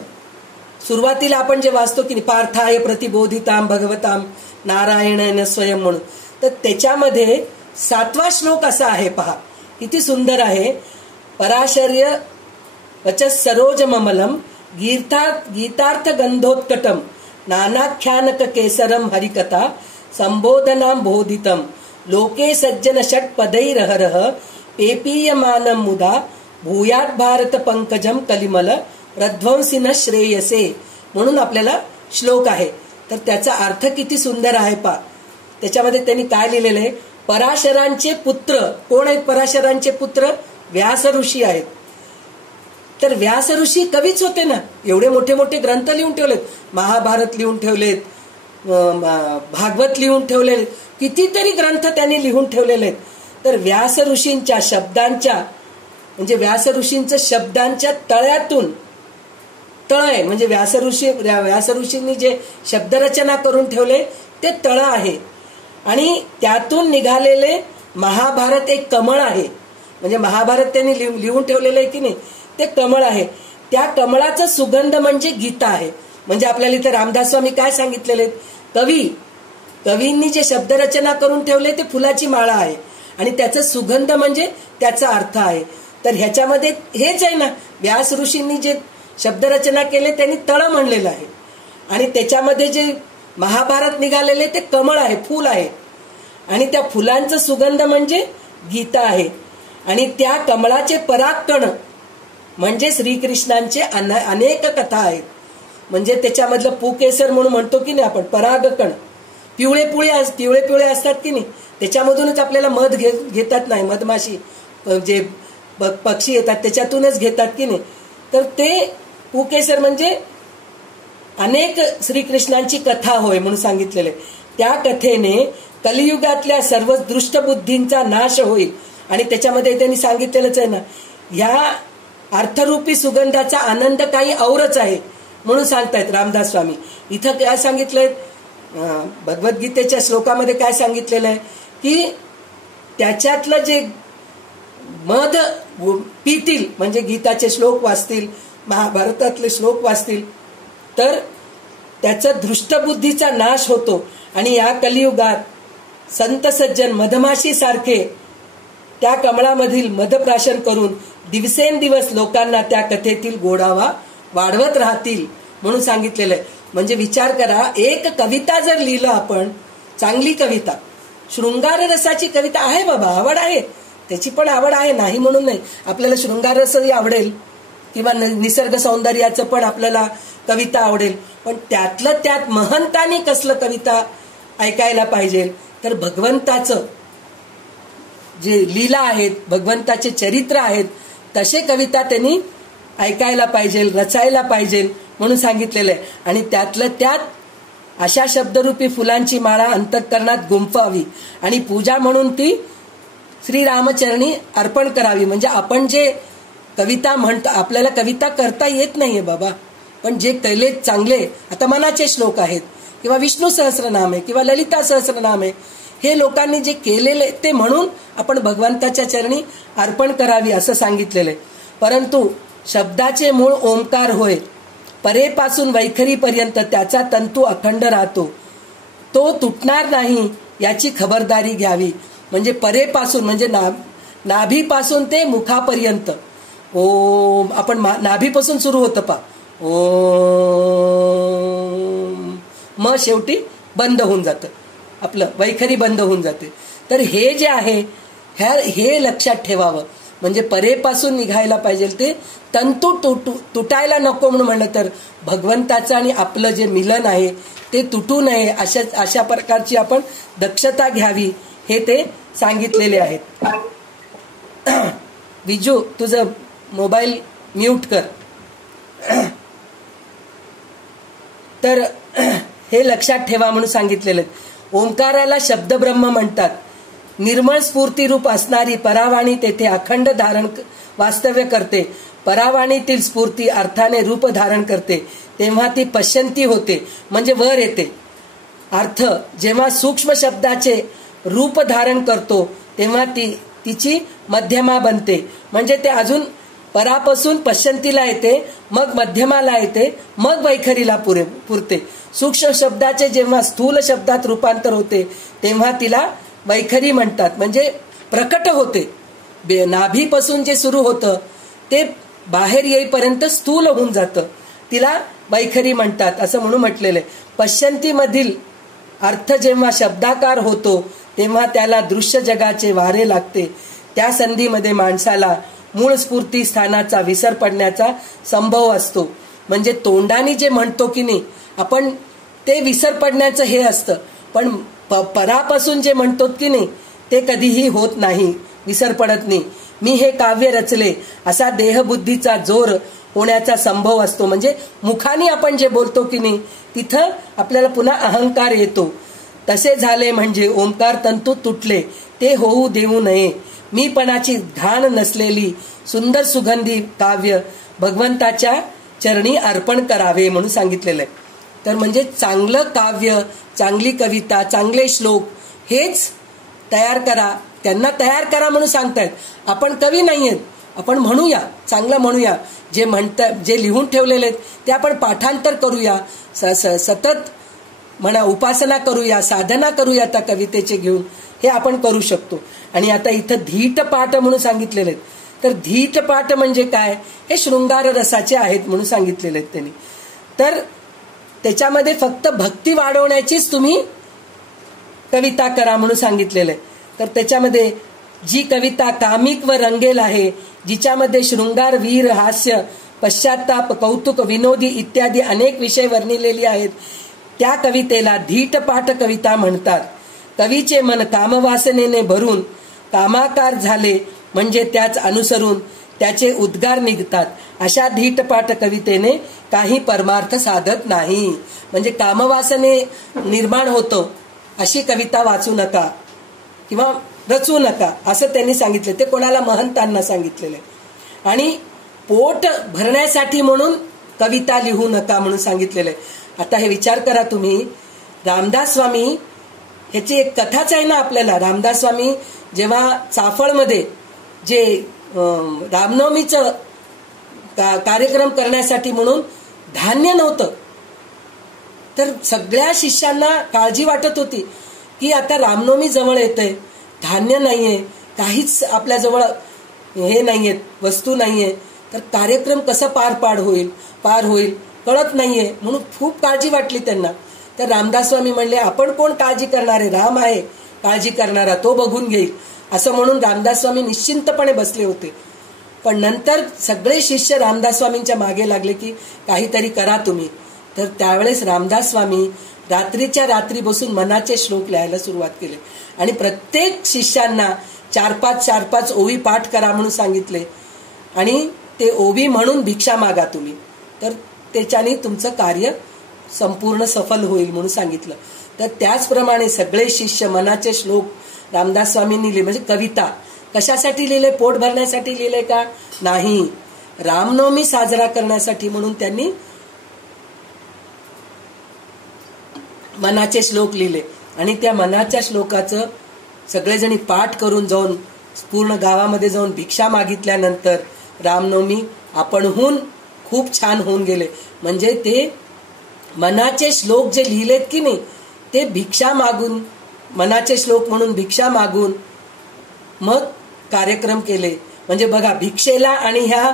सुरुवातीला आपण जे वाचतो की नाही, पार्थाय प्रतिबोधिताम भगवताम नारायणेन स्वयं म्हणून, तर त्याच्यामध्ये 7वा श्लोक असा आहे. पहा किती सुंदर आहे. पराशर्य वचस सरोजममलम गीतार्थ गंधोत्कटम नानाख्यानक केसरम हरिकथा संबोधनाम बोधितम लोके सज्जन षट्पदैरहरः पेपीयमानं मुदा भूयात भारत पंकजम कलिमल रध्वंसिन श्रेयसे म्हणून आपल्याला श्लोक आहे. तर त्याचा अर्थ किती सुंदर आहे पा. त्याच्यामध्ये त्यांनी काय लिहिलेलं आहे, पराशरांचे पुत्र कोण आहेत? पराशरांचे पुत्र व्यास ऋषी आहेत. तर व्यास ऋषी कवीच होते ना, एवढे मोठे मोठे ग्रंथ लिहून ठेवलेत, महाभारत लिहून ठेवलेत, भागवत लिहून ठेवलेले, कितीतरी ग्रंथ त्यांनी लिहून ठेवलेले आहेत. तर व्यास ऋषींच्या शब्दांच्या म्हणजे व्यास ऋषींच्या शब्दांच्या तळ्यातून, तळ आहे म्हणजे व्यास ऋषींनी जे शब्दरचना करून ठेवले ते तळ आहे. आणि त्यातून निघालेले महाभारत एक कमळ आहे. म्हणजे महाभारत त्यांनी लिहून ठेवलेलं आहे की नाही, ते कमळ आहे. त्या कमळाचा सुगंध म्हणजे गीता आहे. म्हणजे आपल्याला इथे रामदास स्वामी काय सांगितलेले आहेत, कवींनी जे शब्दरचना करून ठेवले ते फुलाची माळा आहे आणि त्याचा सुगंध म्हणजे त्याचा अर्थ आहे. तर ह्याच्यामध्ये हेच आहे ना, व्यास ऋषींनी जे शब्दरचना केले त्यांनी तळ म्हणलेलं आहे आणि त्याच्यामध्ये जे महाभारत निघालेले ते कमळ आहे, फूल आहे आणि त्या फुलांचा सुगंध म्हणजे गीता आहे. आणि त्या कमळाचे परागकण म्हणजे श्रीकृष्णांचे अनेक कथा आहेत. म्हणजे त्याच्यामधलं पुकेसर म्हणून म्हणतो की नाही आपण, परागकण पिवळे पिवळे असतात की नाही, त्याच्यामधूनच आपल्याला मध घेतात नाही, मधमाशी जे पक्षी येतात त्याच्यातूनच घेतात की नाही. तर ते पुकेसर म्हणजे अनेक श्रीकृष्णांची कथा होय म्हणून सांगितलेले. त्या कथेने कलियुगातल्या सर्व दृष्टबुद्धींचा नाश होईल. आणि त्याच्यामध्ये त्यांनी सांगितलेलंच आहे ना, या अर्थरूपी सुगंधाचा आनंद काही औरच आहे म्हणून सांगतायत रामदास स्वामी. इथं काय सांगितलंय, भगवद्गीतेच्या श्लोकामध्ये काय सांगितलेलं आहे की त्याच्यातलं जे मध पितील म्हणजे गीताचे श्लोक वाचतील, महाभारतातले श्लोक वाचतील तर त्याचा दृष्टबुद्धीचा नाश होतो. आणि या कलियुगात संत सज्जन मधमाशी सारखे त्या कमळामधील मधप्राशन करून दिवसेंदिवस लोकांना त्या कथेतील गोडावा वाढवत राहतील म्हणून सांगितलेलं आहे. म्हणजे विचार करा, एक कविता जर लिहिलं आपण, चांगली कविता, शृंगार रसाची कविता आहे बाबा, आवड आहे, त्याची पण आवड आहे नाही म्हणून नाही, आपल्याला शृंगार रसही आवडेल किंवा निसर्ग सौंदर्याचं पण आपल्याला कविता आवडेल, पण त्यातलं त्यात महंतानी कसलं कविता ऐकायला पाहिजे. तर भगवंताचं जे लीला आहेत, भगवंताचे चरित्र आहेत, तसे कविता त्यांनी ऐकायला पाहिजे, रचायला पाहिजे म्हणून सांगितलेलं आहे. आणि त्यातलं त्यात अशा शब्दरूपी फुलांची माळा अंतःकरणात गुंफावी आणि पूजा म्हणून ती श्रीरामचरणी अर्पण करावी. म्हणजे आपण जे कविता म्हणतो, आपल्याला कविता करता येत नाहीये बाबा, पण जे केले चांगले, आता मनाचे श्लोक आहेत किंवा विष्णू सहस्रनाम आहे किंवा ललिता सहस्रनाम आहे, हे लोकांनी जे केलेले ते म्हणून आपण भगवंताच्या चरणी अर्पण करावी असं सांगितलेलं आहे. परंतु शब्दाचे मूळ ओंकार होय, परेपासून वैखरीपर्यंत त्याचा तंतू अखंड राहतो, तो तुटणार नाही याची खबरदारी घ्यावी. म्हणजे परेपासून म्हणजे नाभीपासून ते मुखापर्यंत ओम, आपण नाभीपासून सुरू होतं पा ओम, मग शेवटी बंद होऊन जातं, आपलं वैखरी बंद होऊन जाते. तर हे जे आहे हे लक्षात ठेवावं. म्हणजे परेपासून निघायला पाहिजे, ते तंतू तुटायला नको म्हणून म्हणलं तर भगवंताचं आणि आपलं जे मिलन आहे ते तुटू नये अशा प्रकारची आपण दक्षता घ्यावी हे ते सांगितलेले आहेत. विजू तुझं मोबाईल म्यूट कर. तर हे लक्षात ठेवा म्हणून सांगितलेलं. ओंकाराला शब्दब्रह्म म्हणतात. निर्मळ स्फूर्तिरूप असणारी परावाणी तेथे अखंड धारण वास्तव्य करते. परावाणीतील स्फूर्ती अर्थाने रूप धारण करते तेव्हा ती पश्यंती होते म्हणजे वर येते. अर्थ जेव्हा सूक्ष्म शब्दाचे रूप धारण करतो तेव्हा तिची मध्यमा बनते म्हणजे ते अजून परापासून पश्यंतीला येते, मग मध्यमाला येते, मग वैखरीला पुरते. सूक्ष्म शब्दाचे जेव्हा स्थूल शब्दात रूपांतर होते तेव्हा तिला वैखरी म्हणतात म्हणजे प्रकट होते. नाभीपासून जे सुरू होतं ते बाहेर येईपर्यंत स्थूल होऊन जातं, तिला वैखरी म्हणतात असं म्हणून म्हटलेलं आहे. पश्यंतीमधील अर्थ जेव्हा शब्दाकार होतो तेव्हा त्याला दृश्य जगाचे वारे लागते. त्या संधीमध्ये माणसाला मूळ स्फूर्ती स्थानाचा विसर पडण्याचा संभव असतो. म्हणजे तोंडाने जे म्हणतो की नाही आपण ते विसर पडण्याचं हे असतं, पण परापासून जे म्हणतो की नाही ते कधीही होत नाही, विसर पडत नाही. मी हे काव्य रचले असा देहबुद्धीचा जोर होण्याचा संभव असतो. म्हणजे मुखाने आपण जे बोलतो की नाही तिथं आपल्याला पुन्हा अहंकार येतो. तसे झाले म्हणजे ओंकार तंतू तुटले ते होऊ देऊ नये. मीपणाची घाण नसलेली सुंदर सुगंधी काव्य भगवंताच्या चरणी अर्पण करावे म्हणून सांगितलेलं आहे. तर म्हणजे चांगलं काव्य, चांगली कविता, चांगले श्लोक हेच तयार करा, त्यांना तयार करा म्हणून सांगतायत. आपण कवी नाहीयेत, आपण म्हणूया, चांगलं म्हणूया. जे म्हणतात, जे लिहून ठेवलेले आहेत ते आपण पाठांतर करूया, सतत म्हणा उपासना करूया, साधना करूया त्या कवितेचे घेऊन, हे आपण करू शकतो. आणि आता इथं धीट पाठ म्हणून सांगितलेले आहेत. तर धीट पाठ म्हणजे काय, हे शृंगार रसाचे आहेत म्हणून सांगितलेले आहेत त्यांनी. तर त्याच्यामध्ये फक्त भक्ती वाढवण्याचीच तुम्ही कविता करा म्हणून सांगितलेलं आहे. तर त्याच्यामध्ये जी कविता कामिक व रंगेल आहे, जिच्यामध्ये शृंगार, वीर, हास्य, पश्चाताप, कौतुक, विनोदी इत्यादी अनेक विषय वर्णिलेले आहेत, त्या कवितेला धीटपाठ कविता म्हणतात. कवीचे मन कामवासनेने भरून कामाकार झाले म्हणजे त्याच अनुसरून त्याचे उद्गार निघतात. अशा धीटपाठ कवितेने काही परमार्थ साधत नाही. म्हणजे कामवासने निर्माण होतं अशी कविता वाचू नका किंवा रचू नका असं त्यांनी सांगितले. ते कोणाला महंतांना सांगितलेले. आणि पोट भरण्यासाठी म्हणून कविता लिहू नका म्हणून सांगितलेलं आहे. आता हे विचार करा तुम्ही, रामदास स्वामी ह्याची एक कथाच आहे ना आपल्याला. रामदास स्वामी जेव्हा चाफळमध्ये जे रामनवमीचं कार्यक्रम करण्यासाठी म्हणून धान्य नव्हतं, तर सगळ्या शिष्यांना काळजी वाटत होती की आता रामनवमी जवळ येते, धान्य नाहीये, काहीच आपल्या जवळ हे नाहीये, वस्तू नाहीये, तर कार्यक्रम कसा पार होईल कळत नाहीये, म्हणून खूप काळजी वाटली त्यांना. तर रामदास स्वामी म्हणले आपण कोण काळजी करणारे, राम आहे काळजी करणारा, तो बघून घेईल असं म्हणून रामदास स्वामी निश्चिंतपणे बसले होते. पण नंतर सगळे शिष्य रामदास स्वामींच्या मागे लागले की काहीतरी करा तुम्ही. तर त्यावेळेस रामदास स्वामी रात्रीच्या रात्री बसून मनाचे श्लोक लिहायला सुरुवात केले आणि प्रत्येक शिष्यांना 4-5 ओवी पाठ करा म्हणून सांगितले. आणि ते ओवी म्हणून भिक्षा मागा तुम्ही, तर त्याच्याने तुमचं कार्य संपूर्ण सफल होईल म्हणून सांगितलं. तर त्याचप्रमाणे सगळे शिष्य मनाचे श्लोक रामदास स्वामींनी लिहिले. म्हणजे कविता कशासाठी लिहिले, पोट भरण्यासाठी लिहिले का, नाही, रामनवमी साजरा करण्यासाठी म्हणून त्यांनी मनाचे श्लोक लिहिले. आणि त्या मनाच्या श्लोकाचं सगळेजणी पाठ करून जाऊन पूर्ण गावामध्ये जाऊन भिक्षा मागितल्यानंतर रामनवमी आपणहून खूप छान होऊन गेले. म्हणजे ते मनाचे श्लोक जे लिहिलेत की नाही ते भिक्षा मागून, मनाचे श्लोक म्हणून भिक्षा मागून मग कार्यक्रम केले. म्हणजे बघा, भिक्षेला आणि ह्या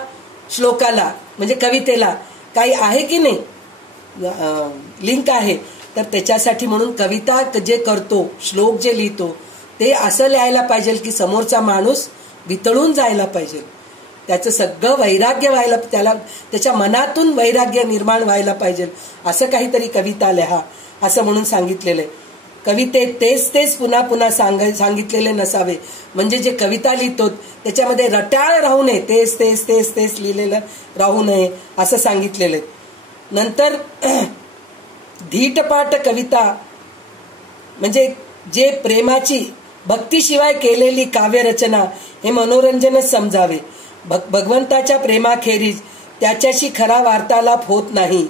श्लोकाला म्हणजे कवितेला काही आहे की नाही, लिंक आहे. तर त्याच्यासाठी म्हणून कविता जे करतो, श्लोक जे लिहितो ते असं लिहायला पाहिजे की समोरचा माणूस वितळून जायला पाहिजे, त्याचं सगळं वैराग्य व्हायला, त्याला त्याच्या मनातून वैराग्य निर्माण व्हायला पाहिजे, असं काहीतरी कविता लिहा असं म्हणून सांगितलेलं आहे. कवितेत तेच तेच पुन्हा पुन्हा सांगितलेले नसावे. म्हणजे जे कविता लिहितो त्याच्यामध्ये रटाळ राहू नये, तेच तेच तेच तेच लिहिलेलं राहू नये असं सांगितलेलं आहे. नंतर धीटपाट कविता म्हणजे जे प्रेमाची भक्तीशिवाय केलेली काव्यरचना हे मनोरंजनच समजावे. भगवंताच्या प्रेमाखेरीज त्याच्याशी खरा वार्तालाप होत नाही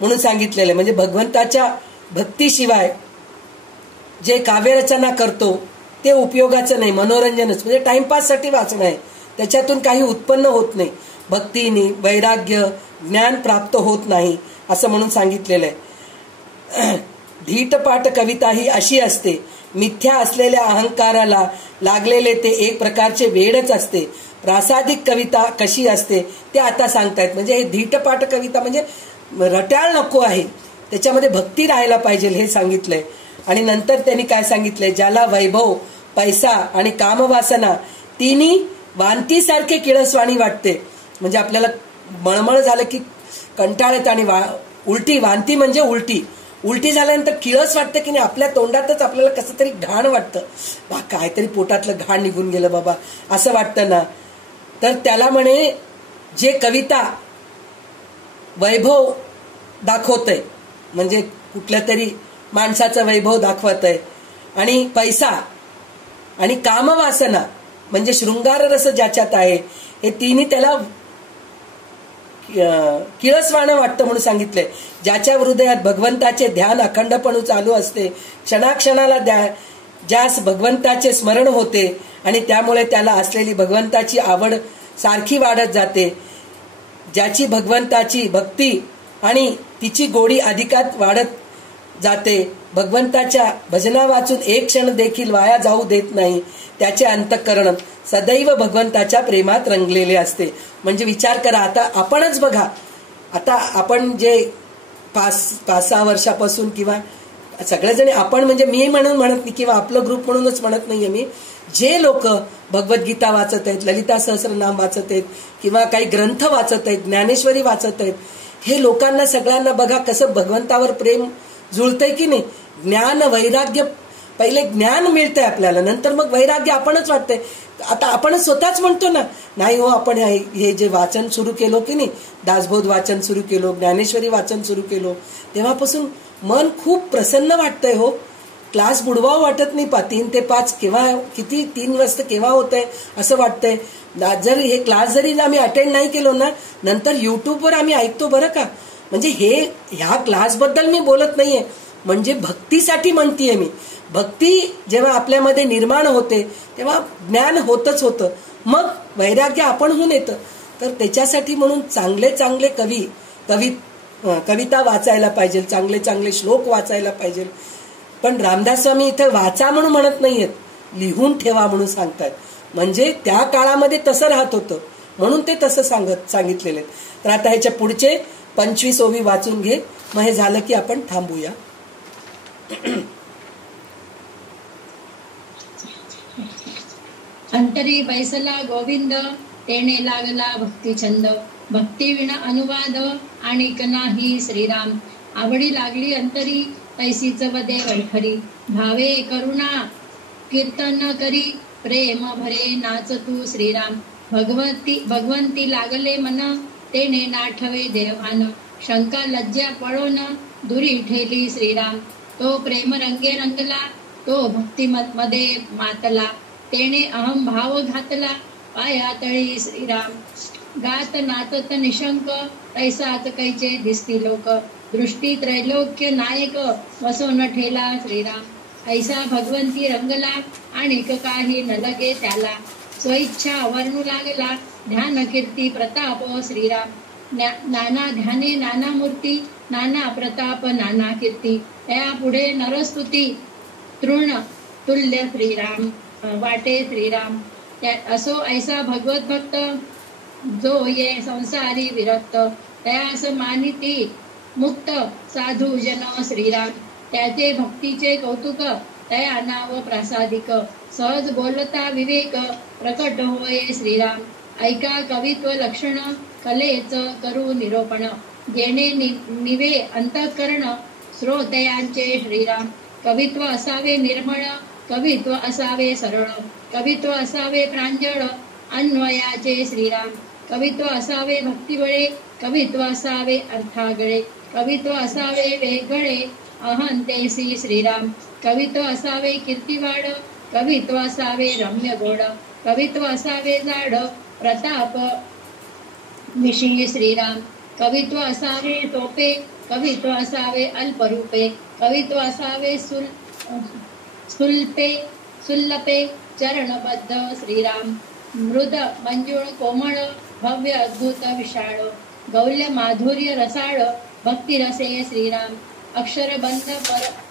म्हणून सांगितलेलं आहे. म्हणजे भगवंताच्या भक्तीशिवाय जे काव्यरचना करतो ते उपयोगाचं नाही, मनोरंजनच, म्हणजे टाइमपाससाठी वाचणं आहे, त्याच्यातून काही उत्पन्न होत नाही, भक्तीने वैराग्य ज्ञान प्राप्त होत नाही असं म्हणून सांगितलेलं आहे. धीटपाट कविता ही अशी असते, मिथ्या असलेल्या अहंकाराला लागलेले ते एक प्रकारचे वेडच असते. प्रासादिक कविता कशी असते ते आता सांगतायत. म्हणजे हे धीटपाट कविता म्हणजे रटाळ नको आहे, त्याच्यामध्ये भक्ती राहायला पाहिजे हे सांगितलंय. आणि नंतर त्यांनी काय सांगितलंय, ज्याला वैभव पैसा आणि कामवासना तिन्ही वांतीसारखे किळसवाणी वाटते. म्हणजे आपल्याला मळमळ झालं की कंटाळ येतं आणि उलटी, वांती म्हणजे उलटी झाल्यानंतर किळस वाटतं की नाही, आपल्या तोंडातच आपल्याला कसं तरी घाण वाटतं, काहीतरी पोटातलं घाण निघून गेलं बाबा असं वाटतं ना. तर त्याला म्हणे जे कविता वैभव दाखवतंय, म्हणजे कुठल्या तरी माणसाचं वैभव दाखवत आहे, आणि पैसा आणि कामवासना म्हणजे शृंगार रस ज्याच्यात आहे, हे तिन्ही त्याला किळसवाणं वाटतं म्हणून सांगितलंय. ज्याच्या हृदयात भगवंताचे ध्यान अखंडपणे चालू असते, क्षणाक्षणाला ज्यास भगवंताचे स्मरण होते आणि त्यामुळे त्याला असलेली भगवंताची आवड सारखी वाढत जाते, ज्याची भगवंताची भक्ती आणि तिची गोडी अधिकात वाढत जाते, भगवंताच्या भजना वाचून एक क्षण देखील वाया जाऊ देत नाही, त्याचे अंतःकरण सदैव भगवंताच्या प्रेमात रंगलेले असते. म्हणजे विचार करा, आता आपणच बघा, आता आपण जे 5-6 वर्षापासून किंवा सगळेजण आपण, म्हणजे मी म्हणून म्हणत नाही किंवा आपलं ग्रुप म्हणूनच म्हणत नाहीये मी, जे लोक भगवद्गीता वाचत आहेत, ललिता सहस्रनाम वाचत आहेत किंवा काही ग्रंथ वाचत आहेत, ज्ञानेश्वरी वाचत आहेत, हे लोकांना सगळ्यांना बघा कसं भगवंतावर प्रेम जुळतंय की नाही. ज्ञान वैराग्य, पहिले ज्ञान मिळतंय आपल्याला, नंतर मग वैराग्य आपणच वाटतंय. आता आपण स्वतःच म्हणतो ना, नाही हो आपण हे जे वाचन सुरू केलो की नाही, दासबोध वाचन सुरू केलो, ज्ञानेश्वरी वाचन सुरू केलो, तेव्हापासून मन खूप प्रसन्न वाटतंय हो. क्लास बुडवावं वाटत नाही. 3 ते 5 केव्हा, किती 3 वाजता केव्हा होत आहे असं वाटतंय. जर हे क्लास जरी आम्ही अटेंड नाही केलो ना, नंतर युट्यूबवर आम्ही ऐकतो बरं का. म्हणजे ह्या क्लासबद्दल मी बोलत नाहीये, म्हणजे भक्तीसाठी म्हणतीये मी. भक्ती जेव्हा आपल्यामध्ये निर्माण होते तेव्हा ज्ञान होतच होतं, मग वैराग्य आपणहून येतं. तर त्याच्यासाठी म्हणून चांगले चांगले कविता वाचायला पाहिजे, चांगले चांगले श्लोक वाचायला पाहिजे. पण रामदास स्वामी इथे वाचा म्हणून म्हणत नाहीयेत, लिहून ठेवा म्हणून सांगतात. म्हणजे त्या काळामध्ये तसं राहत होतं म्हणून ते तसं सांगितलेले. तर आता ह्याच्या पुढचे 25 ओवी वाचून घे, मग हे झालं की आपण थांबूया. अंतरी बैसला गोविंद, तेने लागला भक्ती छंद, भक्ती विना अनुवाद आणिक नाही श्रीराम. आवडी लागली अंतरी, तैसीच वदे वैखरी, भावे करुणा कीर्तन करी, प्रेम भरे नाच तू श्रीराम. भगवंती लागले मन, तेने नाठवे देवान, शंका लज्जा पळोन दुरी ठेली श्रीराम. तो प्रेम रंगे रंगला, तो भक्ती मध्ये मातला, तेने अहम भाव घातला, पाया तळी श्रीराम. गात नाचत निशंक, तैसाच कैचे दिसती लोक, दृष्टी त्रैलोक्य नायक, वसोन ठेला श्रीराम. ऐसा भगवंती रंगला, आणिक काही न लगे त्याला, स्वइच्छा वर्णू लागला, ध्यान कीर्ती प्रताप श्रीराम. नाना ध्याने नाना मूर्ती, नाना प्रताप नाना कीर्ती, त्या पुढे नरस्तुती, तृण तुल्य श्रीराम वाटे श्रीराम. असो ऐसा भगवत भक्त, जो ये संसारी विरक्त, त्यास मानिती मुक्त साधू जन श्रीराम. त्याचे भक्तीचे कौतुक, तया नाव प्रासादिक, सहज बोलता विवेक, प्रकट होय श्रीराम. ऐका कवित्व लक्षण, कलेच करू निरोपण, जेणे निवे अंतःकरण, श्रोतयांचे श्रीराम. कवित्व असावे निर्मळ, कवित्व असावे सरळ, कवित्व असावे प्रांजळ, अन्वयाचे श्रीराम. कवित्व असावे भक्तिबळे, कवित्व असावे अर्थागळे, कवित्व असावे वेगळे, अहंतेसी श्रीराम. कवित्व असावे कीर्तिवाड, कवित्व असावे रम्य गोड, कवित्व असावे जाड, प्रताप विषयी श्रीराम. कवित्व असावे सोपे, कवित्व असावे अल्परूपे, कवित्व असावे सुल्लपे, चरणबद्ध श्रीराम. मृद मंजुळ कोमळ, भव्य अद्भुत विशाळ, गौल्य माधुर्य रसाळ, भक्तिरसे श्रीराम. अक्षरबंध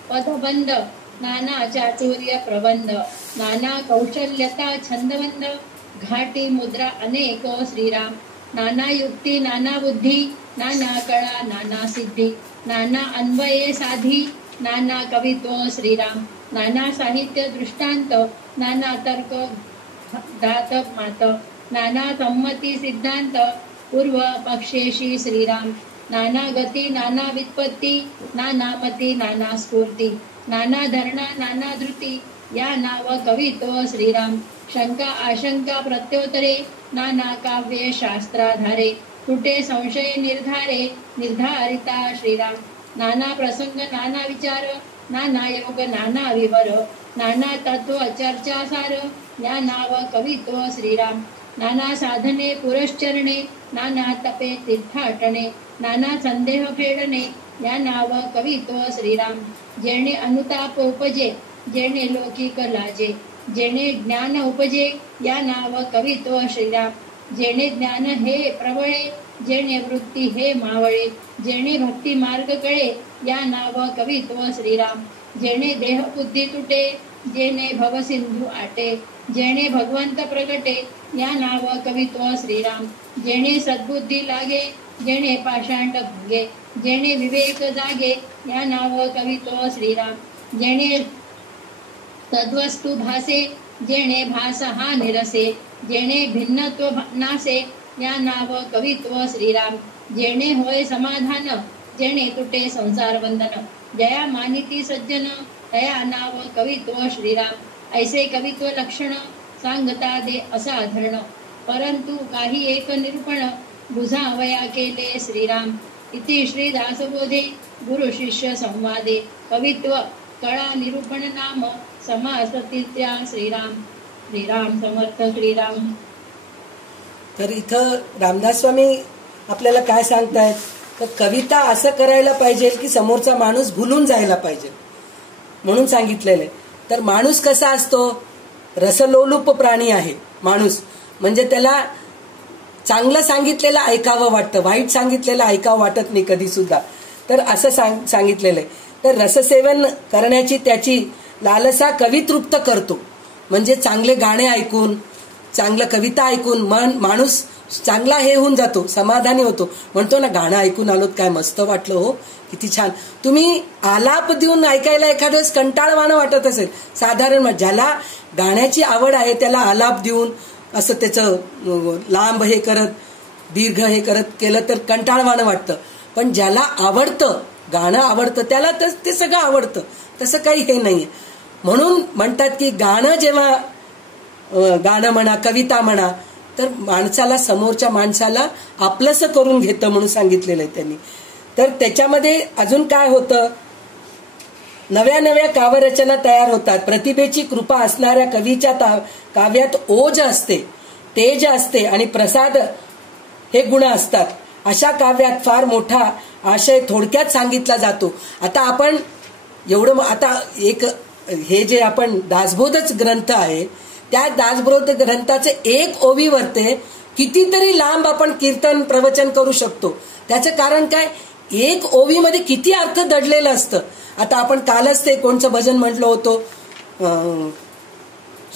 पदबंध, नाना चातुर्य प्रबंध, नाना कौशल्यता छंदबंध, घाटी मुद्रा अनेक श्रीराम. नाना युक्ती नाना बुद्धी, नाना कळा नाना सिद्धी, नाना अन्वये साधी, नाना कवित्व श्रीराम. नाना साहित्य दृष्टांत, नाना तर्क धात मात, नाना संमती सिद्धांत, पूर्व पक्षेशी श्रीराम. नाना गती नाना व्युत्पत्ती, नाना मती नाना स्फूर्ती, नाना धरणा नाना धृती, या नाव कवित्व श्रीराम. शंका आशंका प्रत्योत्तरे, नाना काव्ये शास्त्राधारे, कुठे संशय निर्धारे, निर्धारिता श्रीराम. नाना प्रसंग नाना विचार, नाना योग नाना विवर, नाना तत्व चर्चासार, या नाव कवित्व श्रीराम. नाना साधने पुरश्चरणे, नाना तपे तीर्थाटणे, नाना संदेह फेडणे, या नाव कवित्व श्रीराम. जेणे अनुताप उपजे, जेणे लौकिक लाजे, जेणे ज्ञान उपजे, या नाव कवित्व श्रीराम. जेणे ज्ञान हे प्रवळे, जेणे वृत्ती हे मावळे, जेणे भक्ती मार्ग कळे, या नाव कवित्व श्रीराम. जेणे देह बुद्धी तुटे, जेणे भवसिंधू आटे, जेणे भगवंत प्रगटे, या नाव कवित्व श्रीराम. जेणे सद्बुद्धी लागे, जेणे पाषांड भंगे, जेणे विवेक जागे, या नाव कवित्व श्रीराम. जेणे तद्वस्तु भासे, जेणे भास हा निरसे, जेणे भिन्नत्व नासे, या नाव कवित्व श्रीराम. जेणे होय समाधान, जेणे तुटे संसार बंधन, जया मानिती सज्जन, तया नाव कवित्व श्रीराम. ऐसे कवित्व लक्षण, सांगता दे असाधारण, परंतु काही एक निरूपण, बुझावया केले श्रीराम. इति श्री दासबोधे गुरु शिष्य संवादे, कवित्व कळा निरूपण नाम, समास तृतीया श्रीराम. श्रीराम समर्थ श्रीराम. तर इथं रामदास स्वामी आपल्याला काय सांगतायत, तर कविता असं करायला पाहिजे की समोरचा माणूस भुलून जायला पाहिजे म्हणून सांगितलेलं आहे. तर माणूस कसा असतो, रसलोलूप प्राणी आहे माणूस. म्हणजे त्याला चांगलं सांगितलेलं ऐकावं वाटतं, वाईट सांगितलेलं ऐकावं वाटत नाही कधी सुद्धा. तर असं सांगितलेलं आहे. तर रससेवन करण्याची त्याची लालसा कवी तृप्त करतो. म्हणजे चांगले गाणे ऐकून, चांगलं कविता ऐकून माणूस चांगला हे होऊन जातो, समाधानी होतो. म्हणतो ना, गाणं ऐकून आलोत, काय मस्त वाटलं हो, किती छान. तुम्ही आलाप देऊन ऐकायला एखाद्या वेळेस कंटाळवाणं वाटत असेल, साधारण ज्याला गाण्याची आवड आहे त्याला आलाप देऊन असं त्याचं लांब हे करत दीर्घ हे करत केलं तर कंटाळवाणं वाटतं. पण ज्याला आवडतं, गाणं आवडतं, त्याला ते सगळं आवडतं. तसं काही हे नाहीये. म्हणून म्हणतात की गाणं जेव्हा गाणं म्हणा, कविता म्हणा, तर माणसाला, समोरच्या माणसाला आपलंसं करून घेतं म्हणून सांगितलेलं आहे त्यांनी. तर त्याच्यामध्ये अजून काय होतं, नव्या नव्या काव्यरचना तयार होतात. प्रतिभेची कृपा असणाऱ्या कवीच्या काव्यात ओज असते, तेज असते आणि प्रसाद हे गुण असतात. अशा काव्यात फार मोठा आशय थोडक्यात सांगितला जातो. आता आपण एवढं, आता एक हे जे आपण दासबोधच ग्रंथ आहे, त्या दासबोध ग्रंथाचे एक ओवीवरते कितीतरी लांब आपण कीर्तन प्रवचन करू शकतो. त्याचं कारण काय, एक ओवीमध्ये किती अर्थ दडलेलं असतं. आता आपण कालच ते कोणचं भजन म्हटलं होतं,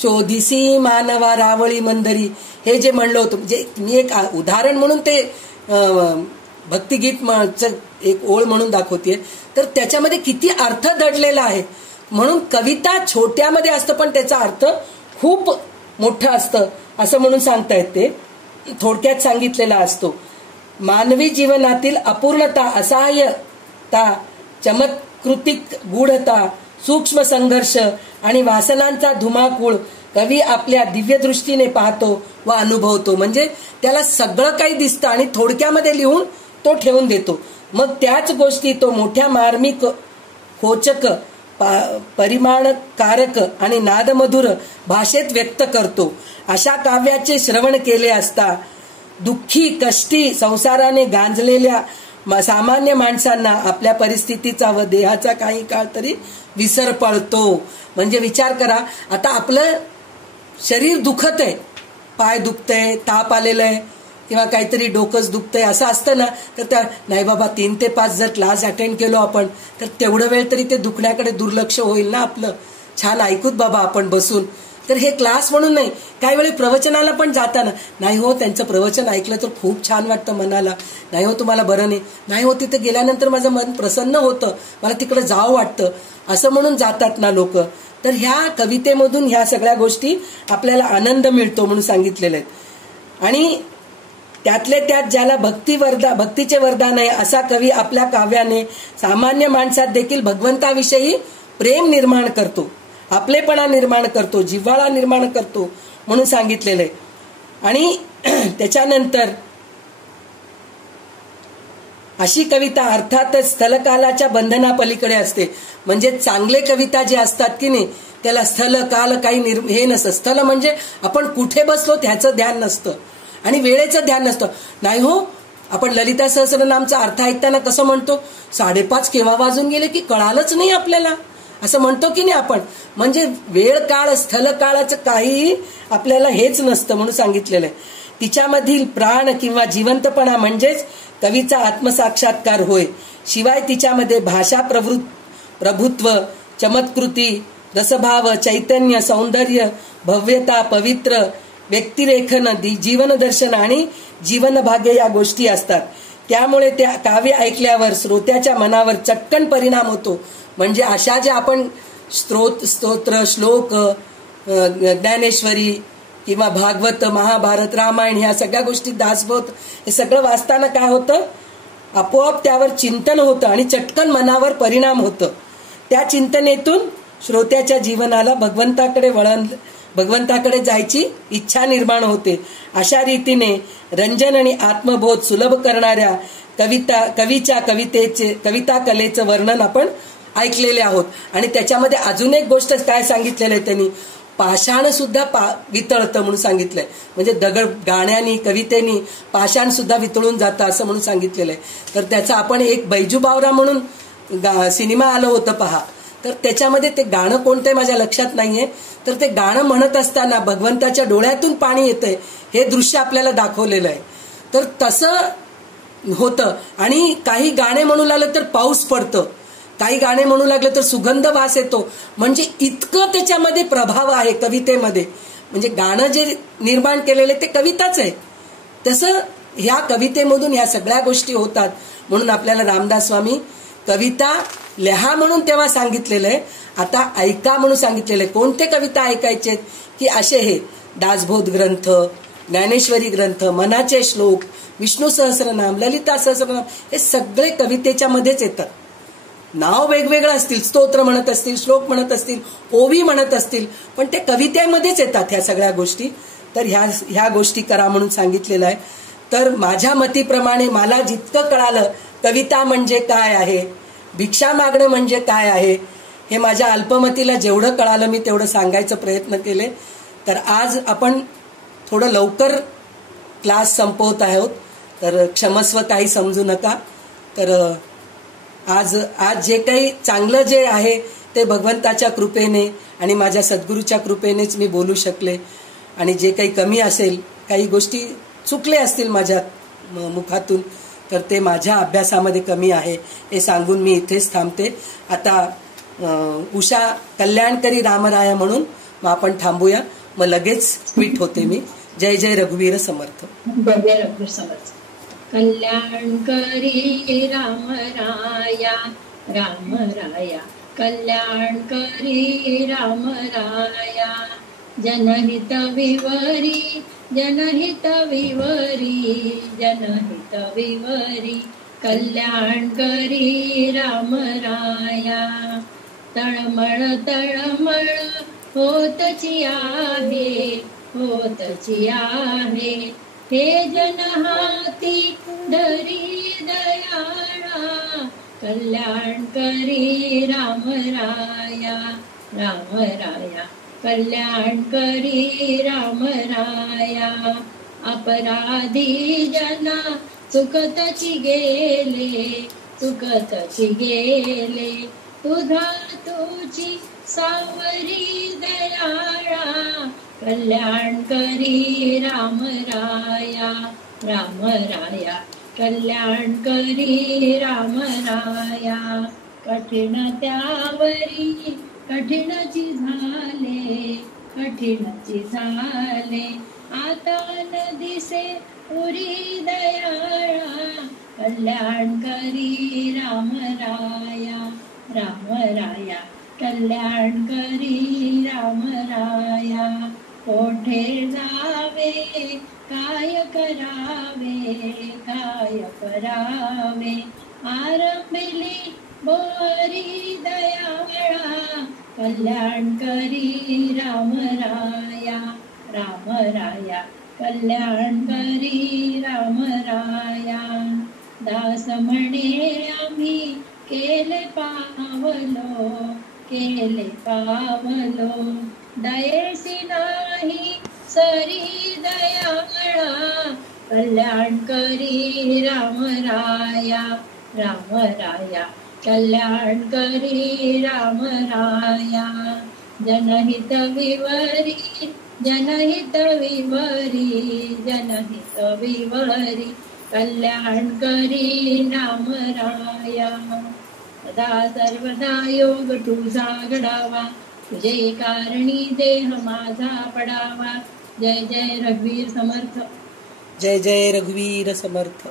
शोधिसी मानवा रावळी मंदरी, हे जे म्हणलं होतं, म्हणजे मी एक उदाहरण म्हणून ते भक्तिगीत एक ओळ म्हणून दाखवते. तर त्याच्यामध्ये किती अर्थ दडलेला आहे. म्हणून कविता छोट्यामध्ये असतं पण त्याचा अर्थ खूप मोठा असतं असं म्हणून सांगतायत. ते थोडक्यात सांगितलेला असतो. मानवी जीवनातील अपूर्णता, असहाय्यता, चमत्कृतिक गूढता, सूक्ष्म संघर्ष आणि वासनांचा धुमाकूळ कवी आपल्या दिव्य दृष्टीने पाहतो व अनुभवतो. म्हणजे त्याला सगळं काही दिसतं आणि थोडक्यामध्ये लिहून तो ठेवून देतो. मग त्याच गोष्टी तो मोठ्या मार्मिक, खोचक, परिमाणकारक आणि नादमधुर भाषेत व्यक्त करतो. अशा काव्याचे श्रवण केले असता दुःखी, कष्टी, संसाराने गांजलेल्या सामान्य माणसांना आपल्या परिस्थितीचा व देहाचा काही काळ तरी विसर पळतो. म्हणजे विचार करा, आता आपलं शरीर दुखत आहे, पाय दुखतंय, ताप आलेला आहे किंवा काहीतरी डोकंच दुखतंय असं असतं ना, तर त्या नाही बाबा 3 ते 5 जर क्लास अटेंड केलो आपण तर तेवढं वेळ तरी ते दुखण्याकडे दुर्लक्ष होईल ना आपलं. छान ऐकूत बाबा आपण बसून. तर हे क्लास म्हणून नाही, काही वेळी प्रवचनाला पण जाताना नाही हो त्यांचं प्रवचन ऐकलं तर खूप छान वाटतं मनाला, नाही हो तुम्हाला बरं नाही हो तिथं गेल्यानंतर माझं मन प्रसन्न होतं, मला तिकडे जावं वाटतं, असं म्हणून जातात ना लोक. तर ह्या कवितेमधून ह्या सगळ्या गोष्टी आपल्याला आनंद मिळतो म्हणून सांगितलेले आहेत. आणि त्यातले त्यात ज्याला भक्तीचे वरदान आहे असा कवी आपल्या काव्याने सामान्य माणसात देखील भगवंताविषयी प्रेम निर्माण करतो, आपलेपणा निर्माण करतो, जिव्हाळा निर्माण करतो म्हणून सांगितलेलं आहे. आणि त्याच्यानंतर अशी कविता अर्थातच स्थलकालाच्या बंधनापलीकडे असते. म्हणजे चांगले कविता जे असतात की नाही त्याला स्थल काल काही हे नसतं. स्थल म्हणजे आपण कुठे बसलो त्याचं ध्यान नसतं आणि वेळेचं ध्यान नसतं. नाही हो, आपण ललिता सहस्रनामचा अर्थ ऐकताना कसं म्हणतो, 5:30 केव्हा वाजून गेले की कळालंच नाही आपल्याला, असं म्हणतो की नाही आपण. म्हणजे वेळ काळ स्थल काळाचं काहीही आपल्याला हेच नसतं म्हणून सांगितलेलं आहे. तिच्यामधील प्राण किंवा जिवंतपणा म्हणजेच कवीचा आत्मसाक्षात्कार होय. शिवाय तिच्यामध्ये भाषा प्रभुत्व, चमत्कृती, रसभाव, चैतन्य, सौंदर्य, भव्यता, पवित्र व्यक्तिरेखन, जीवनदर्शन आणि जीवनभाग्य या गोष्टी असतात. त्यामुळे त्या काव्य ऐकल्यावर श्रोत्याच्या मनावर चटकन परिणाम होतो. म्हणजे अशा ज्या आपण स्तोत्र, श्लोक, ज्ञानेश्वरी किंवा भागवत, महाभारत, रामायण ह्या सगळ्या गोष्टी, दासबोध, हे सगळं वाचताना काय होतं, आपोआप त्यावर चिंतन होतं आणि चटकन मनावर परिणाम होतं. त्या चिंतनेतून श्रोत्याच्या जीवनाला भगवंताकडे जायची इच्छा निर्माण होते. अशा रीतीने रंजन आणि आत्मबोध सुलभ करणाऱ्या कवीच्या कविता कलेचं वर्णन आपण ऐकलेले आहोत. आणि त्याच्यामध्ये अजून एक गोष्ट काय सांगितलेलं आहे त्यांनी, पाषाण सुद्धा वितळतं म्हणून सांगितलंय. म्हणजे दगड, गाण्यानी, कवितेनी पाषाण सुद्धा वितळून जातं असं म्हणून सांगितलेलं आहे. तर त्याचा आपण एक बैजू बावरा म्हणून सिनेमा आलं होतं पहा, तर त्याच्यामध्ये ते गाणं कोणतंय माझ्या लक्षात नाहीये, तर ते गाणं म्हणत असताना भगवंताच्या डोळ्यातून पाणी येतंय हे दृश्य आपल्याला दाखवलेलं आहे. तर तसं होतं. आणि काही गाणे म्हणू लागलं तर पाऊस पडतं, काही गाणे म्हणू लागलं तर सुगंध वास येतो. म्हणजे इतकं त्याच्यामध्ये प्रभाव आहे कवितेमध्ये. म्हणजे गाणं जे निर्माण केलेले ते कविताच आहे. तसं ह्या कवितेमधून ह्या सगळ्या गोष्टी होतात. म्हणून आपल्याला रामदास स्वामी कविता लिहा म्हणून तेव्हा सांगितलेलं आहे, आता ऐका म्हणून सांगितलेलं आहे. कोणते कविता ऐकायचे की असे हे दासबोध ग्रंथ, ज्ञानेश्वरी ग्रंथ, मनाचे श्लोक, विष्णू सहस्रनाम, ललिता सहस्रनाम, हे सगळे कवितेच्या मध्येच येतात. नाव वेगवेगळं असतील, स्तोत्र म्हणत असतील, श्लोक म्हणत असतील, ओवी म्हणत असतील, पण ते कवितेमध्येच येतात ह्या सगळ्या गोष्टी. तर ह्या गोष्टी करा म्हणून सांगितलेलं आहे. तर माझ्या मतीप्रमाणे मला जितकं कळालं कविता म्हणजे काय आहे, भिक्षा मागणं म्हणजे काय आहे, हे माझ्या अल्पमतीला जेवढं कळालं मी तेवढं सांगायचा प्रयत्न केले. तर आज आपण थोडं लवकर क्लास संपवत आहोत, तर क्षमस्व, काही समजू नका. तर आज जे काही चांगलं जे आहे ते भगवंताच्या कृपेने आणि माझ्या सद्गुरूच्या कृपेनेच मी बोलू शकले. आणि जे काही कमी असेल, काही गोष्टी चुकले असतील माझ्या मुखातून, तर ते माझ्या अभ्यासामध्ये कमी आहे हे सांगून मी इथेच थांबते. आता उषा कल्याणकरी रामराया म्हणून मग आपण थांबूया, मग लगेच ट्वीट होते मी. जय जय रघुवीर समर्थ. जय रघुवीर समर्थ. कल्याणकरी रामराया, रामराया कल्याणकरी रामराया, जनहित विवरी, जनहित विवरी, जनहित विवरी, कल्याणकरी रामराया. तळमळ तळमळ होतची आहे, होतची आहे. हे जन हाती धरी दयाळा, कल्याण करी राम राया, राम राया. कल्याण करी राम राया. अपराधी जना चुकतची गेले, चुकतची गेले. तुझा तुझी सावरी दयाळा, कल्याण करी राम राया, राम राया. कल्याण करी राम राया. कठीण त्यावरी कठीणची झाले, कठीणची झाले. आता न दिसे पुरी दयाळा, कल्याण करी राम राया, राम राया. कल्याण करी राम राया. कोठे जावे काय करावे, काय करावे. आरंभिली बोरी दयाळा, कल्याण करी राम राया, राम राया. कल्याण करी राम राया. दास म्हणे आम्ही केले पावलो, केले पावलो. दयेसी नाही सरी दयाळा, कल्याण करी राम राया, राम राया. कल्याण करी राम राया. जनहित विवरी, जनहित विवरी, जनहित विवरी. कल्याण करी राम राया. सदा सर्वदा योग तुझा घडावा, तुझे कारणी देह माझा पडावा. जय जय रघुवीर समर्थ. जय जय रघुवीर समर्थ.